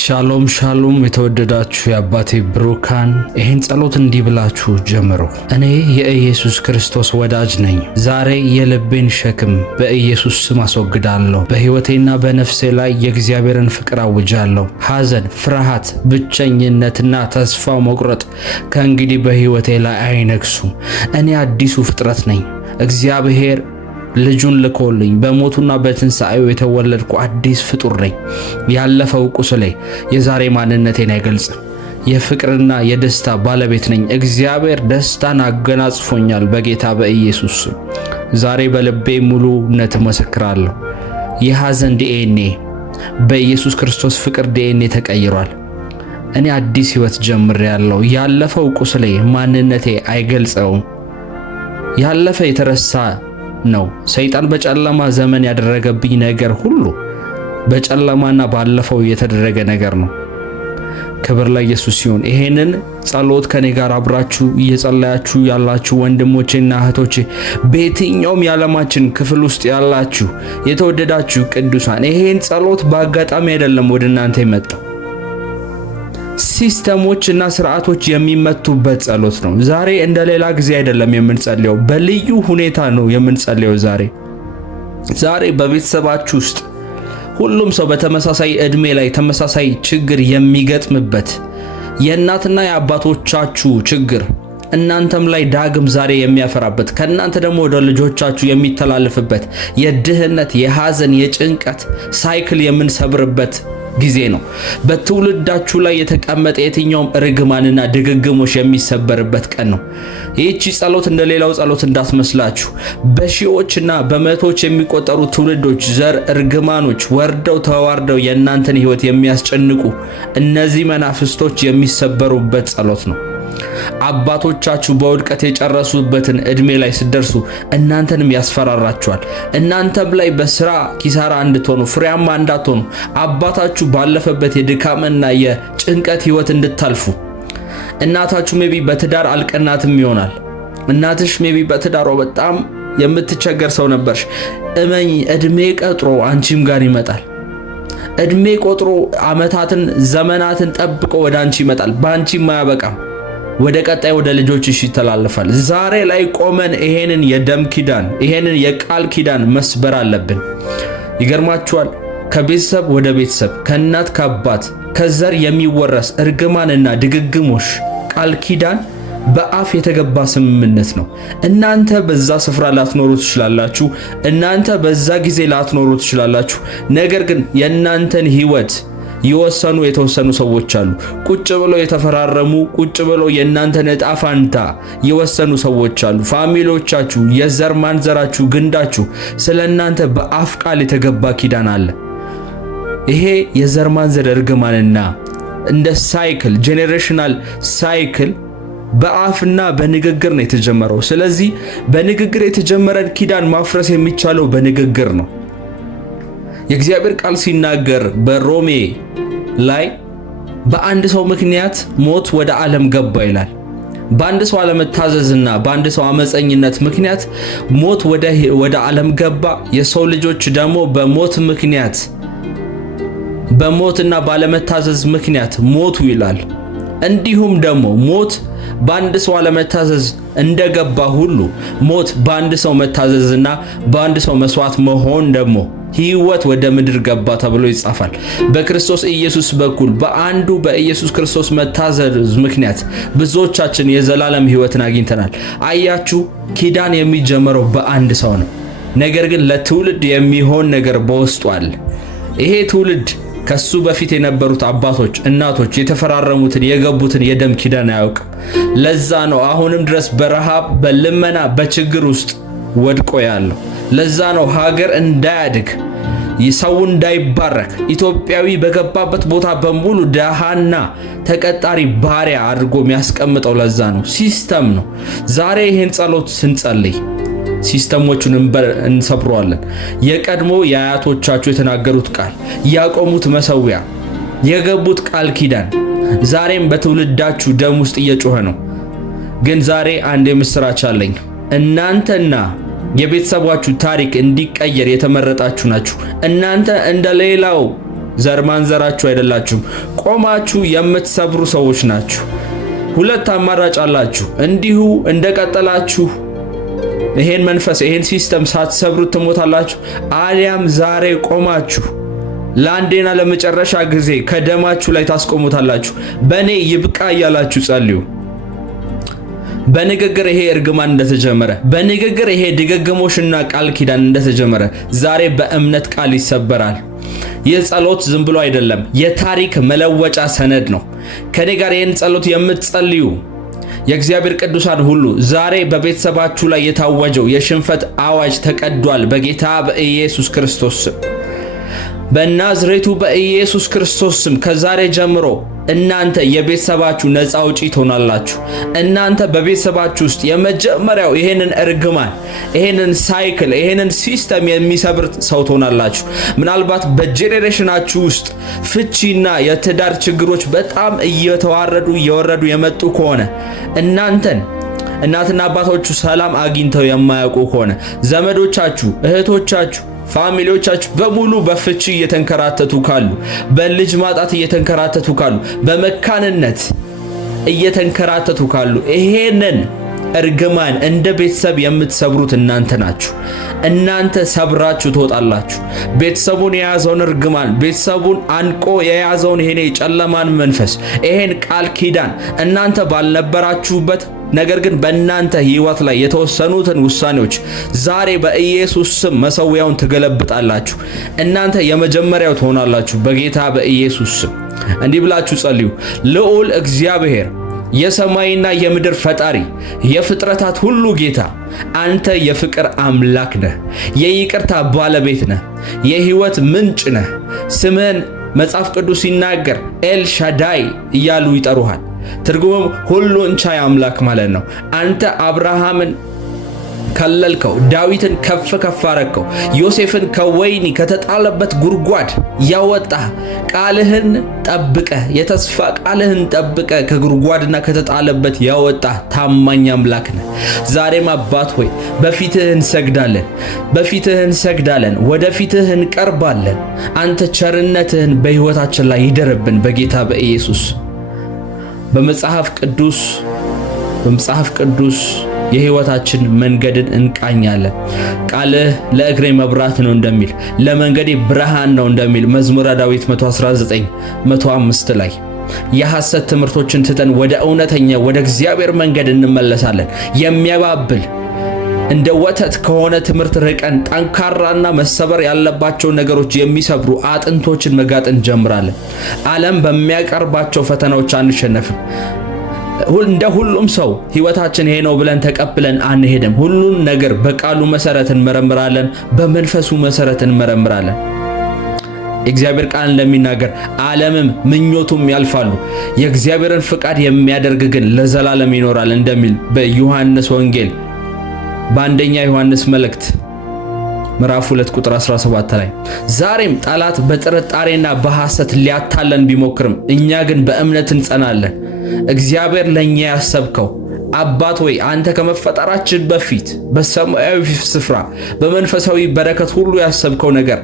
ሻሎም ሻሎም የተወደዳችሁ የአባቴ ብሩካን ይህን ጸሎት እንዲህ ብላችሁ ጀምሩ። እኔ የኢየሱስ ክርስቶስ ወዳጅ ነኝ። ዛሬ የልቤን ሸክም በኢየሱስ ስም አስወግዳለሁ። በሕይወቴና በነፍሴ ላይ የእግዚአብሔርን ፍቅር አውጃለሁ። ሐዘን፣ ፍርሃት፣ ብቸኝነትና ተስፋ መቁረጥ ከእንግዲህ በሕይወቴ ላይ አይነግሱም። እኔ አዲሱ ፍጥረት ነኝ። እግዚአብሔር ልጁን ልኮልኝ በሞቱና በትንሣኤው የተወለድኩ አዲስ ፍጡር ነኝ። ያለፈው ቁስሌ የዛሬ ማንነቴን አይገልጽም። የፍቅርና የደስታ ባለቤት ነኝ። እግዚአብሔር ደስታን አገናጽፎኛል በጌታ በኢየሱስ ስም። ዛሬ በልቤ ሙሉነት እመሰክራለሁ። የሐዘን ዲኤንኤ በኢየሱስ ክርስቶስ ፍቅር ዲኤንኤ ተቀይሯል። እኔ አዲስ ሕይወት ጀምሬያለሁ። ያለፈው ቁስሌ ማንነቴ አይገልጸውም። ያለፈ የተረሳ ነው። ሰይጣን በጨለማ ዘመን ያደረገብኝ ነገር ሁሉ በጨለማና ባለፈው የተደረገ ነገር ነው። ክብር ለኢየሱስ ይሁን። ይሄንን ጸሎት ከኔ ጋር አብራችሁ እየጸለያችሁ ያላችሁ ወንድሞቼና እህቶቼ በየትኛውም የዓለማችን ክፍል ውስጥ ያላችሁ የተወደዳችሁ ቅዱሳን ይሄን ጸሎት በአጋጣሚ አይደለም ወደ እናንተ የመጣው። ሲስተሞች እና ስርዓቶች የሚመቱበት ጸሎት ነው። ዛሬ እንደሌላ ጊዜ አይደለም የምንጸልየው፣ በልዩ ሁኔታ ነው የምንጸልየው። ዛሬ በቤተሰባችሁ ውስጥ ሁሉም ሰው በተመሳሳይ ዕድሜ ላይ ተመሳሳይ ችግር የሚገጥምበት የእናትና የአባቶቻችሁ ችግር እናንተም ላይ ዳግም ዛሬ የሚያፈራበት ከእናንተ ደግሞ ወደ ልጆቻችሁ የሚተላለፍበት የድህነት፣ የሐዘን፣ የጭንቀት ሳይክል የምንሰብርበት ጊዜ ነው። በትውልዳችሁ ላይ የተቀመጠ የትኛውም ርግማንና ድግግሞሽ የሚሰበርበት ቀን ነው። ይህቺ ጸሎት እንደሌላው ጸሎት እንዳትመስላችሁ። በሺዎችና በመቶዎች የሚቆጠሩ ትውልዶች ዘር እርግማኖች ወርደው ተዋርደው የእናንተን ሕይወት የሚያስጨንቁ እነዚህ መናፍስቶች የሚሰበሩበት ጸሎት ነው። አባቶቻችሁ በውድቀት የጨረሱበትን ዕድሜ ላይ ስትደርሱ እናንተንም ያስፈራራችኋል። እናንተም ላይ በስራ ኪሳራ እንድትሆኑ፣ ፍሬያማ እንዳትሆኑ፣ አባታችሁ ባለፈበት የድካምና የጭንቀት ሕይወት እንድታልፉ። እናታችሁ ሜቢ በትዳር አልቀናትም ይሆናል። እናትሽ ሜቢ በትዳሯ በጣም የምትቸገር ሰው ነበርሽ። እመኝ፣ ዕድሜ ቀጥሮ አንቺም ጋር ይመጣል። ዕድሜ ቆጥሮ ዓመታትን ዘመናትን ጠብቆ ወደ አንቺ ይመጣል። በአንቺም አያበቃም። ወደ ቀጣይ ወደ ልጆችሽ ይተላለፋል። ዛሬ ላይ ቆመን ይሄንን የደም ኪዳን ይሄንን የቃል ኪዳን መስበር አለብን። ይገርማችኋል፣ ከቤተሰብ ወደ ቤተሰብ ከእናት ከአባት ከዘር የሚወረስ እርግማንና ድግግሞሽ ቃል ኪዳን በአፍ የተገባ ስምምነት ነው። እናንተ በዛ ስፍራ ላትኖሩ ትችላላችሁ። እናንተ በዛ ጊዜ ላትኖሩ ትችላላችሁ። ነገር ግን የእናንተን ሕይወት የወሰኑ የተወሰኑ ሰዎች አሉ። ቁጭ ብለው የተፈራረሙ ቁጭ ብለው የእናንተን ዕጣ ፋንታ የወሰኑ ሰዎች አሉ። ፋሚሊዎቻችሁ፣ የዘር ማንዘራችሁ፣ ግንዳችሁ ስለ እናንተ በአፍ ቃል የተገባ ኪዳን አለ። ይሄ የዘር ማንዘር እርግማንና እንደ ሳይክል ጄኔሬሽናል ሳይክል በአፍና በንግግር ነው የተጀመረው። ስለዚህ በንግግር የተጀመረን ኪዳን ማፍረስ የሚቻለው በንግግር ነው። የእግዚአብሔር ቃል ሲናገር በሮሜ ላይ በአንድ ሰው ምክንያት ሞት ወደ ዓለም ገባ ይላል። በአንድ ሰው አለመታዘዝና በአንድ ሰው አመፀኝነት ምክንያት ሞት ወደ ዓለም ገባ። የሰው ልጆች ደግሞ በሞት ምክንያት በሞትና ባለመታዘዝ ምክንያት ሞቱ ይላል። እንዲሁም ደግሞ ሞት በአንድ ሰው አለመታዘዝ እንደገባ ሁሉ ሞት በአንድ ሰው መታዘዝና በአንድ ሰው መስዋዕት መሆን ደግሞ ሕይወት ወደ ምድር ገባ ተብሎ ይጻፋል። በክርስቶስ ኢየሱስ በኩል በአንዱ በኢየሱስ ክርስቶስ መታዘዝ ምክንያት ብዙዎቻችን የዘላለም ሕይወትን አግኝተናል። አያችሁ፣ ኪዳን የሚጀምረው በአንድ ሰው ነው። ነገር ግን ለትውልድ የሚሆን ነገር በውስጡ አለ። ይሄ ትውልድ ከሱ በፊት የነበሩት አባቶች፣ እናቶች የተፈራረሙትን የገቡትን የደም ኪዳን አያውቅም። ለዛ ነው አሁንም ድረስ በረሃብ በልመና በችግር ውስጥ ወድቆ ያለው። ለዛ ነው ሀገር እንዳያድግ ሰው እንዳይባረክ ኢትዮጵያዊ በገባበት ቦታ በሙሉ ደሃና ተቀጣሪ ባሪያ አድርጎ የሚያስቀምጠው። ለዛ ነው ሲስተም ነው። ዛሬ ይሄን ጸሎት ስንጸልይ ሲስተሞቹን እንሰብረዋለን። የቀድሞ የአያቶቻችሁ የተናገሩት ቃል፣ ያቆሙት መሰዊያ፣ የገቡት ቃል ኪዳን ዛሬም በትውልዳችሁ ደም ውስጥ እየጮኸ ነው። ግን ዛሬ አንድ የምስራች አለኝ። እናንተና የቤተሰባችሁ ታሪክ እንዲቀየር የተመረጣችሁ ናችሁ። እናንተ እንደሌላው ዘር ማንዘራችሁ አይደላችሁም። ቆማችሁ የምትሰብሩ ሰዎች ናችሁ። ሁለት አማራጭ አላችሁ። እንዲሁ እንደቀጠላችሁ ይሄን መንፈስ ይሄን ሲስተም ሳትሰብሩት ትሞታላችሁ። አሊያም ዛሬ ቆማችሁ ለአንዴና ለመጨረሻ ጊዜ ከደማችሁ ላይ ታስቆሙታላችሁ። በኔ ይብቃ እያላችሁ ጸልዩ። በንግግር ይሄ እርግማን እንደተጀመረ፣ በንግግር ይሄ ድግግሞሽና ቃል ኪዳን እንደተጀመረ ዛሬ በእምነት ቃል ይሰበራል። ይህ ጸሎት ዝም ብሎ አይደለም፣ የታሪክ መለወጫ ሰነድ ነው። ከኔ ጋር ይህን ጸሎት የምትጸልዩ የእግዚአብሔር ቅዱሳን ሁሉ ዛሬ በቤተሰባችሁ ላይ የታወጀው የሽንፈት አዋጅ ተቀዷል በጌታ በኢየሱስ ክርስቶስ ስም። በናዝሬቱ በኢየሱስ ክርስቶስ ስም ከዛሬ ጀምሮ እናንተ የቤተሰባችሁ ነፃ አውጪ ትሆናላችሁ። እናንተ በቤተሰባችሁ ውስጥ የመጀመሪያው ይሄንን እርግማን፣ ይሄንን ሳይክል፣ ይሄንን ሲስተም የሚሰብር ሰው ትሆናላችሁ። ምናልባት በጄኔሬሽናችሁ ውስጥ ፍቺና የትዳር ችግሮች በጣም እየወረዱ የመጡ ከሆነ እናንተን እናትና አባቶቹ ሰላም አግኝተው የማያውቁ ከሆነ ዘመዶቻችሁ፣ እህቶቻችሁ፣ ፋሚሊዎቻችሁ በሙሉ በፍቺ እየተንከራተቱ ካሉ፣ በልጅ ማጣት እየተንከራተቱ ካሉ፣ በመካንነት እየተንከራተቱ ካሉ ይሄንን እርግማን እንደ ቤተሰብ የምትሰብሩት እናንተ ናችሁ። እናንተ ሰብራችሁ ትወጣላችሁ። ቤተሰቡን የያዘውን እርግማን፣ ቤተሰቡን አንቆ የያዘውን ይሄን የጨለማን መንፈስ፣ ይሄን ቃል ኪዳን እናንተ ባልነበራችሁበት ነገር ግን በእናንተ ሕይወት ላይ የተወሰኑትን ውሳኔዎች ዛሬ በኢየሱስ ስም መሰዊያውን ትገለብጣላችሁ። እናንተ የመጀመሪያው ትሆናላችሁ በጌታ በኢየሱስ ስም። እንዲህ ብላችሁ ጸልዩ። ልዑል እግዚአብሔር የሰማይና የምድር ፈጣሪ፣ የፍጥረታት ሁሉ ጌታ፣ አንተ የፍቅር አምላክ ነህ፣ የይቅርታ ባለቤት ነህ፣ የሕይወት ምንጭ ነህ። ስምህን መጽሐፍ ቅዱስ ሲናገር ኤል ሻዳይ እያሉ ይጠሩሃል። ትርጉሙም ሁሉን ቻይ አምላክ ማለት ነው። አንተ አብርሃምን ከለልከው፣ ዳዊትን ከፍ አረከው፣ ዮሴፍን ከወይኒ ከተጣለበት ጉድጓድ ያወጣህ፣ ቃልህን ጠብቀ፣ የተስፋ ቃልህን ጠብቀ ከጉድጓድና ከተጣለበት ያወጣህ ታማኝ አምላክ ነህ። ዛሬም አባት ሆይ በፊትህ እንሰግዳለን፣ ወደፊትህ እንቀርባለን። አንተ ቸርነትህን በሕይወታችን ላይ ይደርብን በጌታ በኢየሱስ። በመጽሐፍ ቅዱስ የሕይወታችን መንገድን እንቃኛለን። ቃልህ ለእግሬ መብራት ነው እንደሚል፣ ለመንገዴ ብርሃን ነው እንደሚል መዝሙረ ዳዊት 119:105 ላይ የሐሰት ትምህርቶችን ትተን ወደ እውነተኛ ወደ እግዚአብሔር መንገድ እንመለሳለን። የሚያባብል እንደ ወተት ከሆነ ትምህርት ርቀን ጠንካራና መሰበር ያለባቸው ነገሮች የሚሰብሩ አጥንቶችን መጋጥ እንጀምራለን። ዓለም በሚያቀርባቸው ፈተናዎች አንሸነፍም። እንደ ሁሉም ሰው ሕይወታችን ይሄ ነው ብለን ተቀብለን አንሄድም። ሁሉን ነገር በቃሉ መሰረት እንመረምራለን፣ በመንፈሱ መሰረት እንመረምራለን። የእግዚአብሔር ቃል እንደሚናገር ዓለምም ምኞቱም ያልፋሉ፣ የእግዚአብሔርን ፍቃድ የሚያደርግ ግን ለዘላለም ይኖራል እንደሚል በዮሐንስ ወንጌል በአንደኛ ዮሐንስ መልእክት ምዕራፍ 2 ቁጥር 17 ላይ ዛሬም ጠላት በጥርጣሬና በሐሰት ሊያታለን ቢሞክርም እኛ ግን በእምነት እንጸናለን። እግዚአብሔር ለኛ ያሰብከው አባት ሆይ አንተ ከመፈጠራችን በፊት በሰማያዊ ስፍራ በመንፈሳዊ በረከት ሁሉ ያሰብከው ነገር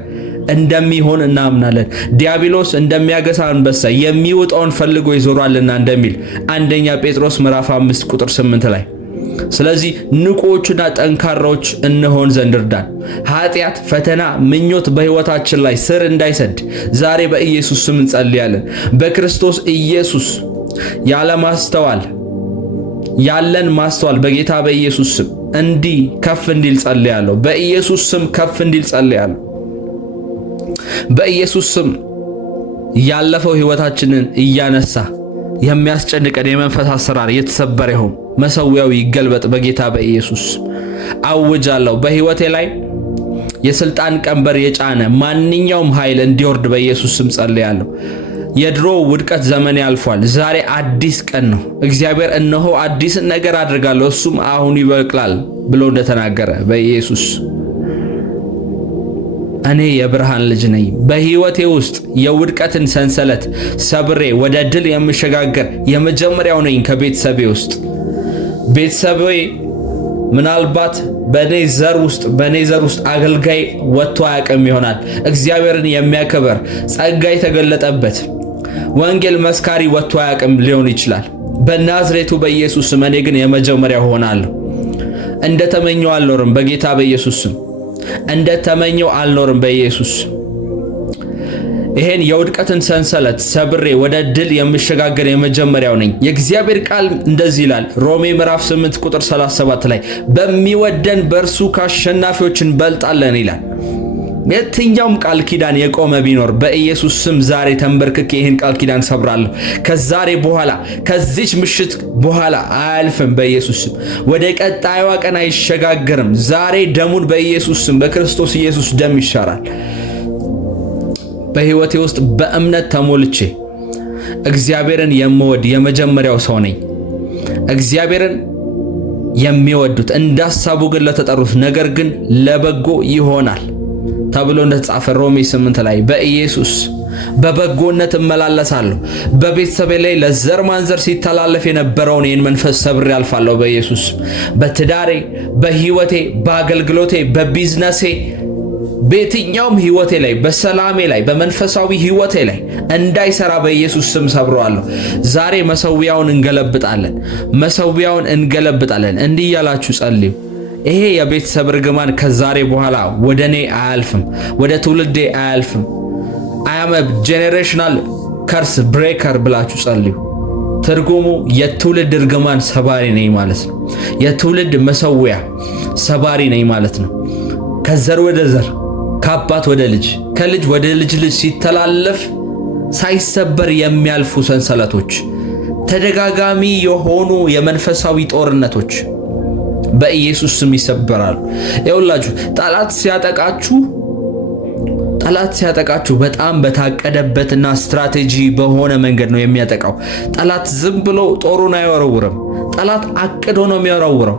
እንደሚሆን እናምናለን። ዲያብሎስ እንደሚያገሳ አንበሳ የሚወጣውን ፈልጎ ይዞራልና እንደሚል አንደኛ ጴጥሮስ ምዕራፍ 5 ቁጥር 8 ላይ ስለዚህ ንቁዎችና ጠንካራዎች እንሆን ዘንድ እርዳን። ኃጢአት፣ ፈተና፣ ምኞት በሕይወታችን ላይ ስር እንዳይሰድ ዛሬ በኢየሱስ ስም እንጸልያለን። በክርስቶስ ኢየሱስ ያለን ማስተዋል በጌታ በኢየሱስ ስም እንዲህ ከፍ እንዲል ጸልያለሁ። በኢየሱስ ስም ከፍ እንዲል ጸልያለሁ። በኢየሱስ ስም ያለፈው ሕይወታችንን እያነሳ የሚያስጨንቀን የመንፈስ አሰራር የተሰበረ ይሁን፣ መሰዊያው ይገልበጥ በጌታ በኢየሱስ አውጃለሁ። በሕይወቴ ላይ የስልጣን ቀንበር የጫነ ማንኛውም ኃይል እንዲወርድ በኢየሱስ ስም ጸልያለሁ። የድሮ ውድቀት ዘመን ያልፏል። ዛሬ አዲስ ቀን ነው። እግዚአብሔር እነሆ አዲስን ነገር አድርጋለሁ እሱም አሁን ይበቅላል ብሎ እንደተናገረ በኢየሱስ እኔ የብርሃን ልጅ ነኝ። በሕይወቴ ውስጥ የውድቀትን ሰንሰለት ሰብሬ ወደ ድል የምሸጋገር የመጀመሪያው ነኝ። ከቤተሰቤ ውስጥ ቤተሰቤ ምናልባት በኔ ዘር ውስጥ አገልጋይ ወጥቶ አያውቅም ይሆናል። እግዚአብሔርን የሚያከብር ጸጋ የተገለጠበት ወንጌል መስካሪ ወጥቶ አያውቅም ሊሆን ይችላል። በናዝሬቱ በኢየሱስ ስም እኔ ግን የመጀመሪያ ሆናለሁ። እንደተመኘው አልኖርም። በጌታ በኢየሱስ ስም እንደተመኘው አልኖርም። በኢየሱስ ይሄን የውድቀትን ሰንሰለት ሰብሬ ወደ ድል የምሸጋገር የመጀመሪያው ነኝ። የእግዚአብሔር ቃል እንደዚህ ይላል ሮሜ ምዕራፍ 8 ቁጥር 37 ላይ በሚወደን በእርሱ ከአሸናፊዎች እንበልጣለን ይላል። የትኛውም ቃል ኪዳን የቆመ ቢኖር በኢየሱስ ስም ዛሬ ተንበርክኬ ይህን ቃል ኪዳን ሰብራለሁ። ከዛሬ በኋላ ከዚች ምሽት በኋላ አያልፍም። በኢየሱስ ስም ወደ ቀጣዩዋ ቀን አይሸጋገርም። ዛሬ ደሙን በኢየሱስ ስም በክርስቶስ ኢየሱስ ደም ይሻራል። በሕይወቴ ውስጥ በእምነት ተሞልቼ እግዚአብሔርን የምወድ የመጀመሪያው ሰው ነኝ። እግዚአብሔርን የሚወዱት እንደ ሐሳቡ ግን ለተጠሩት ነገር ግን ለበጎ ይሆናል ተብሎ እንደተጻፈ ሮሜ 8 ላይ በኢየሱስ በበጎነት እመላለሳለሁ። በቤተሰቤ ላይ ለዘር ማንዘር ሲተላለፍ የነበረውን ይህን መንፈስ ሰብሬ አልፋለሁ። በኢየሱስ በትዳሬ፣ በሕይወቴ፣ በአገልግሎቴ፣ በቢዝነሴ፣ በየትኛውም ሕይወቴ ላይ፣ በሰላሜ ላይ፣ በመንፈሳዊ ሕይወቴ ላይ እንዳይሰራ በኢየሱስ ስም ሰብረዋለሁ። ዛሬ መሰዊያውን እንገለብጣለን። እንዲህ ያላችሁ ጸልዩ። ይሄ የቤተሰብ ርግማን ከዛሬ በኋላ ወደኔ አያልፍም፣ ወደ ትውልዴ አያልፍም። I am a generational curse breaker ብላችሁ ጸልዩ። ትርጉሙ የትውልድ ርግማን ሰባሪ ነኝ ማለት ነው። የትውልድ መሰዊያ ሰባሪ ነኝ ማለት ነው። ከዘር ወደ ዘር፣ ከአባት ወደ ልጅ፣ ከልጅ ወደ ልጅ ሲተላለፍ ሳይሰበር የሚያልፉ ሰንሰለቶች፣ ተደጋጋሚ የሆኑ የመንፈሳዊ ጦርነቶች በኢየሱስ ስም ይሰበራሉ። ይኸውላችሁ ጠላት ሲያጠቃችሁ በጣም በታቀደበትና ስትራቴጂ በሆነ መንገድ ነው የሚያጠቃው። ጠላት ዝም ብሎ ጦሩን አይወረውርም። ጠላት አቅዶ ነው የሚወረውረው።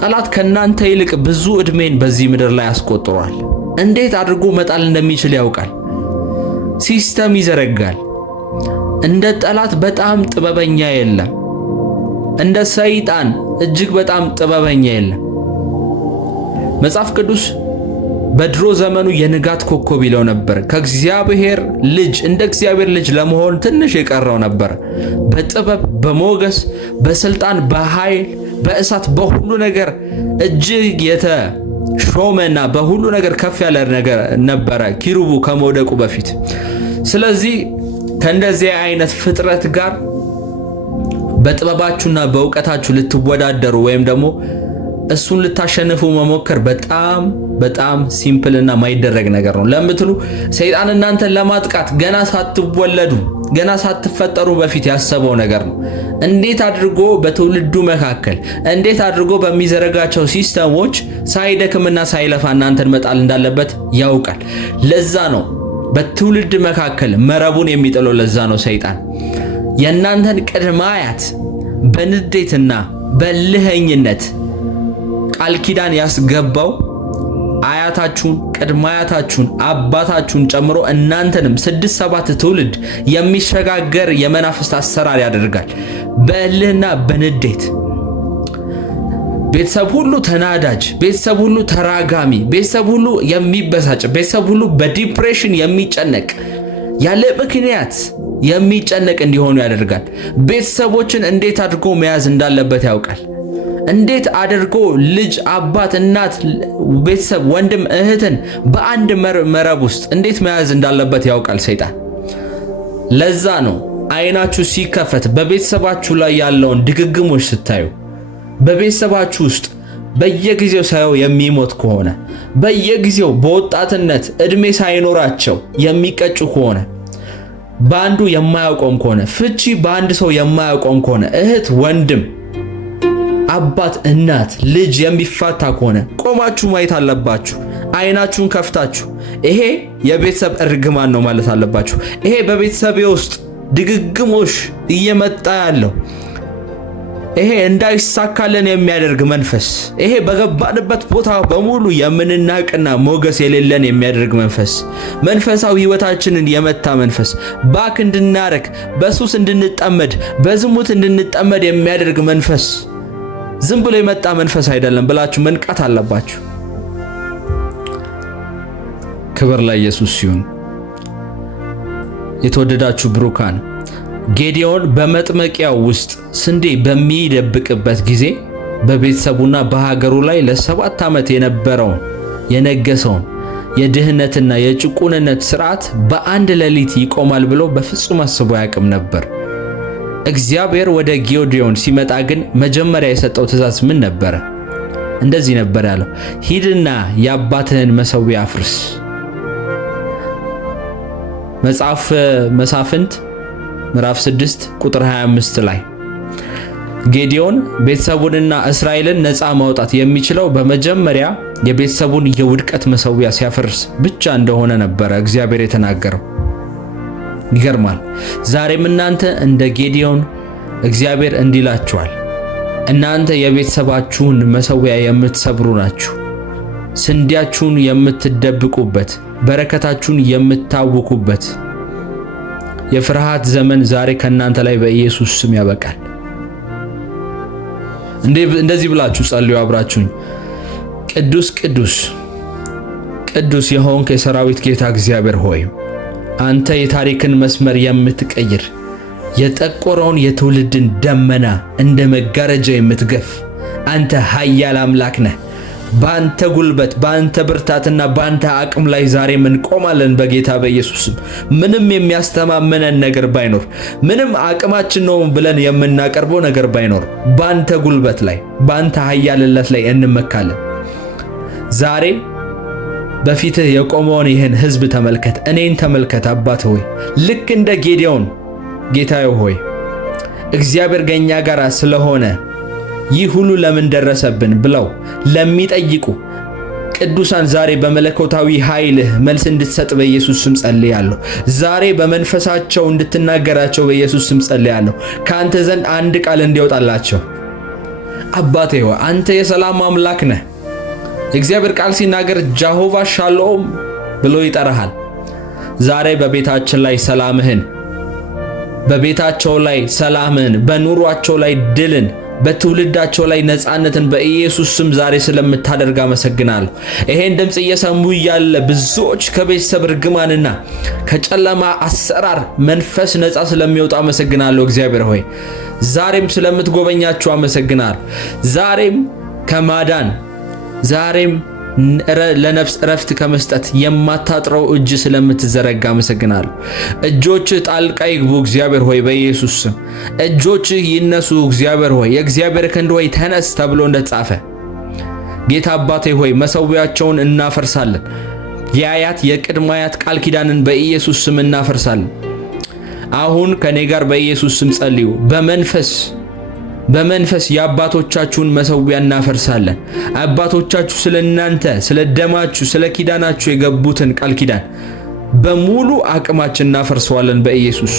ጠላት ከናንተ ይልቅ ብዙ ዕድሜን በዚህ ምድር ላይ አስቆጥሯል። እንዴት አድርጎ መጣል እንደሚችል ያውቃል። ሲስተም ይዘረጋል። እንደ ጠላት በጣም ጥበበኛ የለም። እንደ ሰይጣን እጅግ በጣም ጥበበኛ የለም። መጽሐፍ ቅዱስ በድሮ ዘመኑ የንጋት ኮከብ ይለው ነበር። ከእግዚአብሔር ልጅ እንደ እግዚአብሔር ልጅ ለመሆን ትንሽ የቀረው ነበር። በጥበብ፣ በሞገስ፣ በስልጣን፣ በኃይል፣ በእሳት፣ በሁሉ ነገር እጅግ የተሾመና በሁሉ ነገር ከፍ ያለ ነገር ነበረ ኪሩቡ ከመውደቁ በፊት። ስለዚህ ከእንደዚህ አይነት ፍጥረት ጋር በጥበባችሁና በእውቀታችሁ ልትወዳደሩ ወይም ደግሞ እሱን ልታሸንፉ መሞከር በጣም ሲምፕልና ማይደረግ ነገር ነው ለምትሉ ሰይጣን እናንተን ለማጥቃት ገና ሳትወለዱ ገና ሳትፈጠሩ በፊት ያሰበው ነገር ነው። እንዴት አድርጎ በትውልዱ መካከል እንዴት አድርጎ በሚዘረጋቸው ሲስተሞች ሳይደክምና ሳይለፋ እናንተን መጣል እንዳለበት ያውቃል። ለዛ ነው በትውልድ መካከል መረቡን የሚጥለው። ለዛ ነው ሰይጣን የእናንተን ቅድመ አያት በንዴትና በልህኝነት ቃል ኪዳን ያስገባው አያታችሁን፣ ቅድመ አያታችሁን፣ አባታችሁን ጨምሮ እናንተንም 6-7 ትውልድ የሚሸጋገር የመናፍስት አሰራር ያደርጋል። በእልህና በንዴት ቤተሰብ ሁሉ ተናዳጅ፣ ቤተሰብ ሁሉ ተራጋሚ፣ ቤተሰብ ሁሉ የሚበሳጭ፣ ቤተሰብ ሁሉ በዲፕሬሽን የሚጨነቅ ያለ ምክንያት የሚጨነቅ እንዲሆኑ ያደርጋል። ቤተሰቦችን እንዴት አድርጎ መያዝ እንዳለበት ያውቃል። እንዴት አድርጎ ልጅ፣ አባት፣ እናት፣ ቤተሰብ፣ ወንድም፣ እህትን በአንድ መረብ ውስጥ እንዴት መያዝ እንዳለበት ያውቃል ሰይጣን። ለዛ ነው አይናችሁ ሲከፈት በቤተሰባችሁ ላይ ያለውን ድግግሞች ስታዩ፣ በቤተሰባችሁ ውስጥ በየጊዜው ሳይው የሚሞት ከሆነ፣ በየጊዜው በወጣትነት እድሜ ሳይኖራቸው የሚቀጩ ከሆነ፣ በአንዱ የማያቆም ከሆነ፣ ፍቺ በአንድ ሰው የማያቆም ከሆነ፣ እህት፣ ወንድም፣ አባት፣ እናት፣ ልጅ የሚፋታ ከሆነ ቆማችሁ ማየት አለባችሁ። አይናችሁን ከፍታችሁ ይሄ የቤተሰብ እርግማን ነው ማለት አለባችሁ። ይሄ በቤተሰቤ ውስጥ ድግግሞሽ እየመጣ ያለው ይሄ እንዳይሳካለን የሚያደርግ መንፈስ፣ ይሄ በገባንበት ቦታ በሙሉ የምንናቅና ሞገስ የሌለን የሚያደርግ መንፈስ፣ መንፈሳዊ ሕይወታችንን የመታ መንፈስ፣ ባክ እንድናረክ፣ በሱስ እንድንጠመድ፣ በዝሙት እንድንጠመድ የሚያደርግ መንፈስ ዝም ብሎ የመጣ መንፈስ አይደለም ብላችሁ መንቃት አለባችሁ። ክብር ለኢየሱስ ይሁን። የተወደዳችሁ ብሩካን፣ ጌዲዮን በመጥመቂያው ውስጥ ስንዴ በሚደብቅበት ጊዜ በቤተሰቡና በሀገሩ ላይ ለ7 ዓመት የነበረውን የነገሰውን የድህነትና የጭቁንነት ስርዓት በአንድ ሌሊት ይቆማል ብሎ በፍጹም አስቦ አያውቅም ነበር። እግዚአብሔር ወደ ጌዲዮን ሲመጣ ግን መጀመሪያ የሰጠው ትእዛዝ ምን ነበረ? እንደዚህ ነበር ያለው፣ ሂድና የአባትህን መሠዊያ አፍርስ። መጽሐፍ መሳፍንት ምዕራፍ 6 ቁጥር 25 ላይ ጌዲዮን ቤተሰቡንና እስራኤልን ነፃ ማውጣት የሚችለው በመጀመሪያ የቤተሰቡን የውድቀት መሠዊያ ሲያፈርስ ብቻ እንደሆነ ነበረ እግዚአብሔር የተናገረው። ይገርማል። ዛሬም እናንተ እንደ ጌዲዮን እግዚአብሔር እንዲላችኋል፣ እናንተ የቤተሰባችሁን መሠዊያ የምትሰብሩ ናችሁ፣ ስንዴያችሁን የምትደብቁበት፣ በረከታችሁን የምታውኩበት የፍርሃት ዘመን ዛሬ ከእናንተ ላይ በኢየሱስ ስም ያበቃል። እንደዚህ ብላችሁ ጸልዩ አብራችሁኝ። ቅዱስ ቅዱስ ቅዱስ የሆንክ የሰራዊት ጌታ እግዚአብሔር ሆይ አንተ የታሪክን መስመር የምትቀይር የጠቆረውን የትውልድን ደመና እንደ መጋረጃ የምትገፍ አንተ ኃያል አምላክ ነህ። በአንተ ጉልበት፣ በአንተ ብርታትና በአንተ አቅም ላይ ዛሬም እንቆማለን በጌታ በኢየሱስም። ምንም የሚያስተማመነን ነገር ባይኖር፣ ምንም አቅማችን ነው ብለን የምናቀርበው ነገር ባይኖር፣ በአንተ ጉልበት ላይ፣ በአንተ ኃያልነት ላይ እንመካለን። ዛሬ በፊትህ የቆመውን ይህን ሕዝብ ተመልከት፣ እኔን ተመልከት አባት ሆይ። ልክ እንደ ጌዲዮን ጌታዬ ሆይ እግዚአብሔር ከእኛ ጋር ስለሆነ ይህ ሁሉ ለምን ደረሰብን ብለው ለሚጠይቁ ቅዱሳን ዛሬ በመለኮታዊ ኃይልህ መልስ እንድትሰጥ በኢየሱስ ስም ጸልያለሁ። ዛሬ በመንፈሳቸው እንድትናገራቸው በኢየሱስ ስም ጸልያለሁ። ከአንተ ዘንድ አንድ ቃል እንዲወጣላቸው አባቴ ሆይ አንተ የሰላም አምላክ ነህ። እግዚአብሔር ቃል ሲናገር ጃሆቫ ሻሎም ብሎ ይጠራሃል። ዛሬ በቤታችን ላይ ሰላምህን፣ በቤታቸው ላይ ሰላምህን፣ በኑሯቸው ላይ ድልን፣ በትውልዳቸው ላይ ነፃነትን በኢየሱስ ስም ዛሬ ስለምታደርግ አመሰግናለሁ። ይሄን ድምጽ እየሰሙ ያለ ብዙዎች ከቤተሰብ ርግማንና ከጨለማ አሰራር መንፈስ ነፃ ስለሚወጣ አመሰግናለሁ። እግዚአብሔር ሆይ ዛሬም ስለምትጎበኛቸው አመሰግናለሁ። ዛሬም ከማዳን ዛሬም ለነፍስ እረፍት ከመስጠት የማታጥረው እጅ ስለምትዘረጋ አመሰግናለሁ። እጆችህ ጣልቃ ይግቡ እግዚአብሔር ሆይ በኢየሱስ ስም። እጆችህ ይነሱ እግዚአብሔር ሆይ። የእግዚአብሔር ክንድ ሆይ ተነስ ተብሎ እንደተጻፈ ጌታ አባቴ ሆይ መሠዊያቸውን እናፈርሳለን። የአያት የቅድመ አያት ቃል ኪዳንን በኢየሱስ ስም እናፈርሳለን። አሁን ከኔ ጋር በኢየሱስ ስም ጸልዩ። በመንፈስ የአባቶቻችሁን መሠዊያ እናፈርሳለን። አባቶቻችሁ ስለናንተ፣ ስለ ደማችሁ፣ ስለ ኪዳናችሁ የገቡትን ቃል ኪዳን በሙሉ አቅማችን እናፈርሰዋለን በኢየሱስ።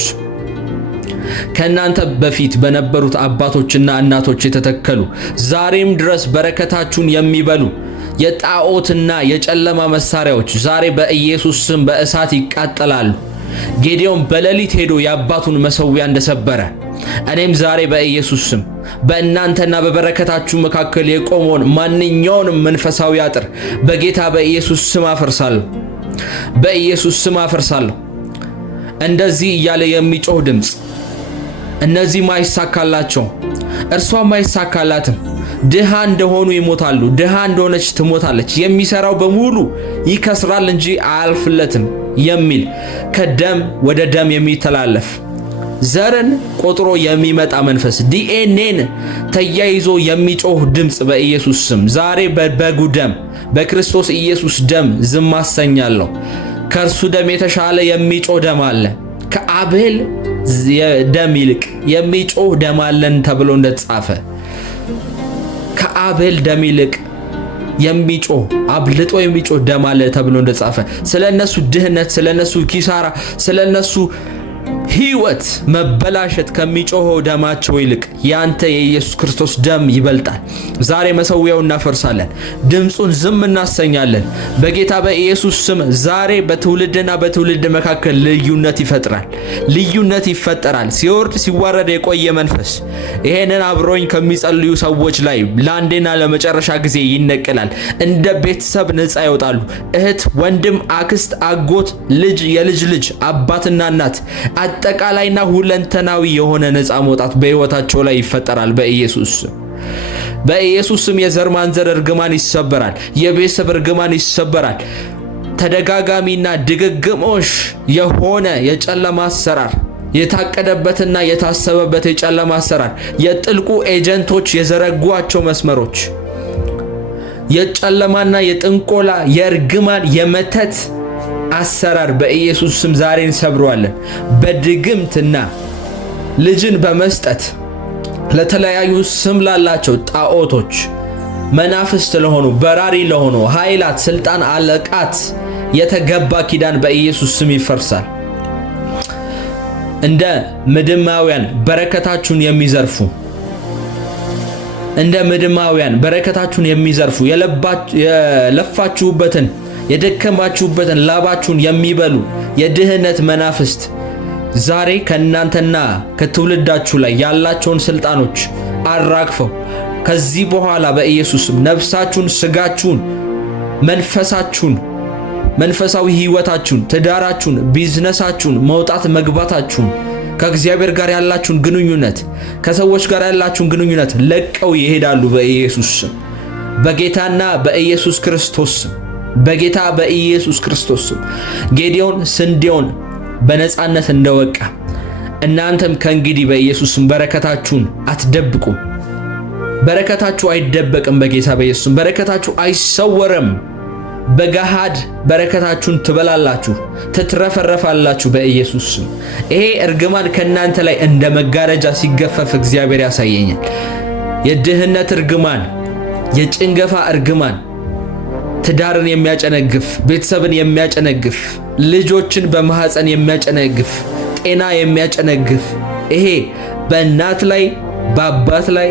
ከእናንተ በፊት በነበሩት አባቶችና እናቶች የተተከሉ ዛሬም ድረስ በረከታችሁን የሚበሉ የጣዖትና የጨለማ መሳሪያዎች ዛሬ በኢየሱስ ስም በእሳት ይቃጠላሉ። ጌዲዮን በሌሊት ሄዶ የአባቱን መሠዊያ እንደሰበረ እኔም ዛሬ በኢየሱስ ስም በእናንተና በበረከታችሁ መካከል የቆመውን ማንኛውንም መንፈሳዊ አጥር በጌታ በኢየሱስ ስም አፈርሳለሁ። በኢየሱስ ስም አፈርሳለሁ። እንደዚህ እያለ የሚጮህ ድምፅ፣ እነዚህ ማይሳካላቸው፣ እርሷ ማይሳካላትም፣ ድሃ እንደሆኑ ይሞታሉ፣ ድሃ እንደሆነች ትሞታለች፣ የሚሰራው በሙሉ ይከስራል እንጂ አያልፍለትም የሚል ከደም ወደ ደም የሚተላለፍ ዘርን ቆጥሮ የሚመጣ መንፈስ ዲኤንኤን ተያይዞ የሚጮህ ድምፅ በኢየሱስ ስም ዛሬ በበጉ ደም በክርስቶስ ኢየሱስ ደም ዝም አሰኛለሁ። ከእርሱ ደም የተሻለ የሚጮህ ደም አለ። ከአቤል ደም ይልቅ የሚጮህ ደም አለን ተብሎ እንደተጻፈ ከአቤል ደም ይልቅ የሚጮህ አብልጦ የሚጮህ ደም አለ ተብሎ እንደተጻፈ ስለነሱ ድህነት፣ ስለነሱ ኪሳራ፣ ስለነሱ ሕይወት መበላሸት ከሚጮኸው ደማቸው ይልቅ ያንተ የኢየሱስ ክርስቶስ ደም ይበልጣል። ዛሬ መሠዊያውን እናፈርሳለን፣ ድምፁን ዝም እናሰኛለን። በጌታ በኢየሱስ ስም ዛሬ በትውልድና በትውልድ መካከል ልዩነት ይፈጥራል። ልዩነት ይፈጠራል። ሲወርድ ሲዋረድ የቆየ መንፈስ ይሄንን አብሮኝ ከሚጸልዩ ሰዎች ላይ ለአንዴና ለመጨረሻ ጊዜ ይነቀላል። እንደ ቤተሰብ ነፃ ይወጣሉ። እህት፣ ወንድም፣ አክስት፣ አጎት፣ ልጅ፣ የልጅ ልጅ፣ አባትና እናት አጠቃላይና ሁለንተናዊ የሆነ ነፃ መውጣት በሕይወታቸው ላይ ይፈጠራል በኢየሱስ ስም። በኢየሱስ ስም የዘር ማንዘር እርግማን ይሰበራል። የቤተሰብ እርግማን ይሰበራል። ተደጋጋሚና ድግግሞሽ የሆነ የጨለማ አሰራር፣ የታቀደበትና የታሰበበት የጨለማ አሰራር፣ የጥልቁ ኤጀንቶች የዘረጓቸው መስመሮች፣ የጨለማና የጥንቆላ የእርግማን የመተት አሰራር በኢየሱስ ስም ዛሬ እንሰብረዋለን። በድግምትና ልጅን በመስጠት ለተለያዩ ስም ላላቸው ጣዖቶች፣ መናፍስት ለሆኑ በራሪ ለሆኑ ኃይላት፣ ስልጣን፣ አለቃት የተገባ ኪዳን በኢየሱስ ስም ይፈርሳል። እንደ ምድማውያን በረከታችሁን የሚዘርፉ የለፋችሁበትን የደከማችሁበትን ላባችሁን የሚበሉ የድህነት መናፍስት ዛሬ ከእናንተና ከትውልዳችሁ ላይ ያላቸውን ስልጣኖች አራግፈው ከዚህ በኋላ በኢየሱስም ነፍሳችሁን፣ ስጋችሁን፣ መንፈሳችሁን፣ መንፈሳዊ ህይወታችሁን፣ ትዳራችሁን፣ ቢዝነሳችሁን፣ መውጣት መግባታችሁን፣ ከእግዚአብሔር ጋር ያላችሁን ግንኙነት፣ ከሰዎች ጋር ያላችሁን ግንኙነት ለቀው ይሄዳሉ በኢየሱስ ስም። በጌታና በኢየሱስ ክርስቶስ ስም፣ በጌታ በኢየሱስ ክርስቶስ ስም። ጌዲዮን ስንዴውን በነፃነት እንደወቃ እናንተም ከእንግዲህ በኢየሱስ ስም በረከታችሁን አትደብቁ። በረከታችሁ አይደበቅም። በጌታ በኢየሱስ ስም በረከታችሁ አይሰወርም። በገሃድ በረከታችሁን ትበላላችሁ፣ ትትረፈረፋላችሁ በኢየሱስ ስም። ይሄ እርግማን ከእናንተ ላይ እንደ መጋረጃ ሲገፈፍ እግዚአብሔር ያሳየኛል። የድህነት እርግማን፣ የጭንገፋ እርግማን፣ ትዳርን የሚያጨነግፍ፣ ቤተሰብን የሚያጨነግፍ፣ ልጆችን በማህፀን የሚያጨነግፍ፣ ጤና የሚያጨነግፍ ይሄ በእናት ላይ በአባት ላይ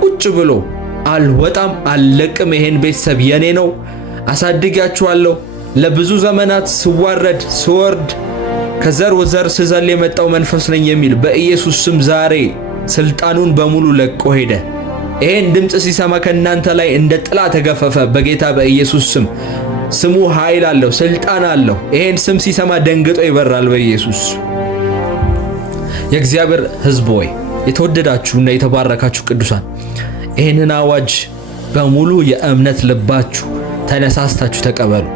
ቁጭ ብሎ አልወጣም አልለቅም፣ ይሄን ቤተሰብ የኔ ነው፣ አሳድጋችኋለሁ፣ ለብዙ ዘመናት ስዋረድ ስወርድ ከዘር ወዘር ስዘል የመጣው መንፈስ ነኝ የሚል በኢየሱስ ስም ዛሬ ስልጣኑን በሙሉ ለቆ ሄደ። ይሄን ድምጽ ሲሰማ ከእናንተ ላይ እንደ ጥላ ተገፈፈ በጌታ በኢየሱስ ስም። ስሙ ኃይል አለው፣ ስልጣን አለው። ይሄን ስም ሲሰማ ደንግጦ ይበራል በኢየሱስ። የእግዚአብሔር ሕዝብ ሆይ የተወደዳችሁና የተባረካችሁ ቅዱሳን ይሄንን አዋጅ በሙሉ የእምነት ልባችሁ ተነሳስታችሁ ተቀበሉ።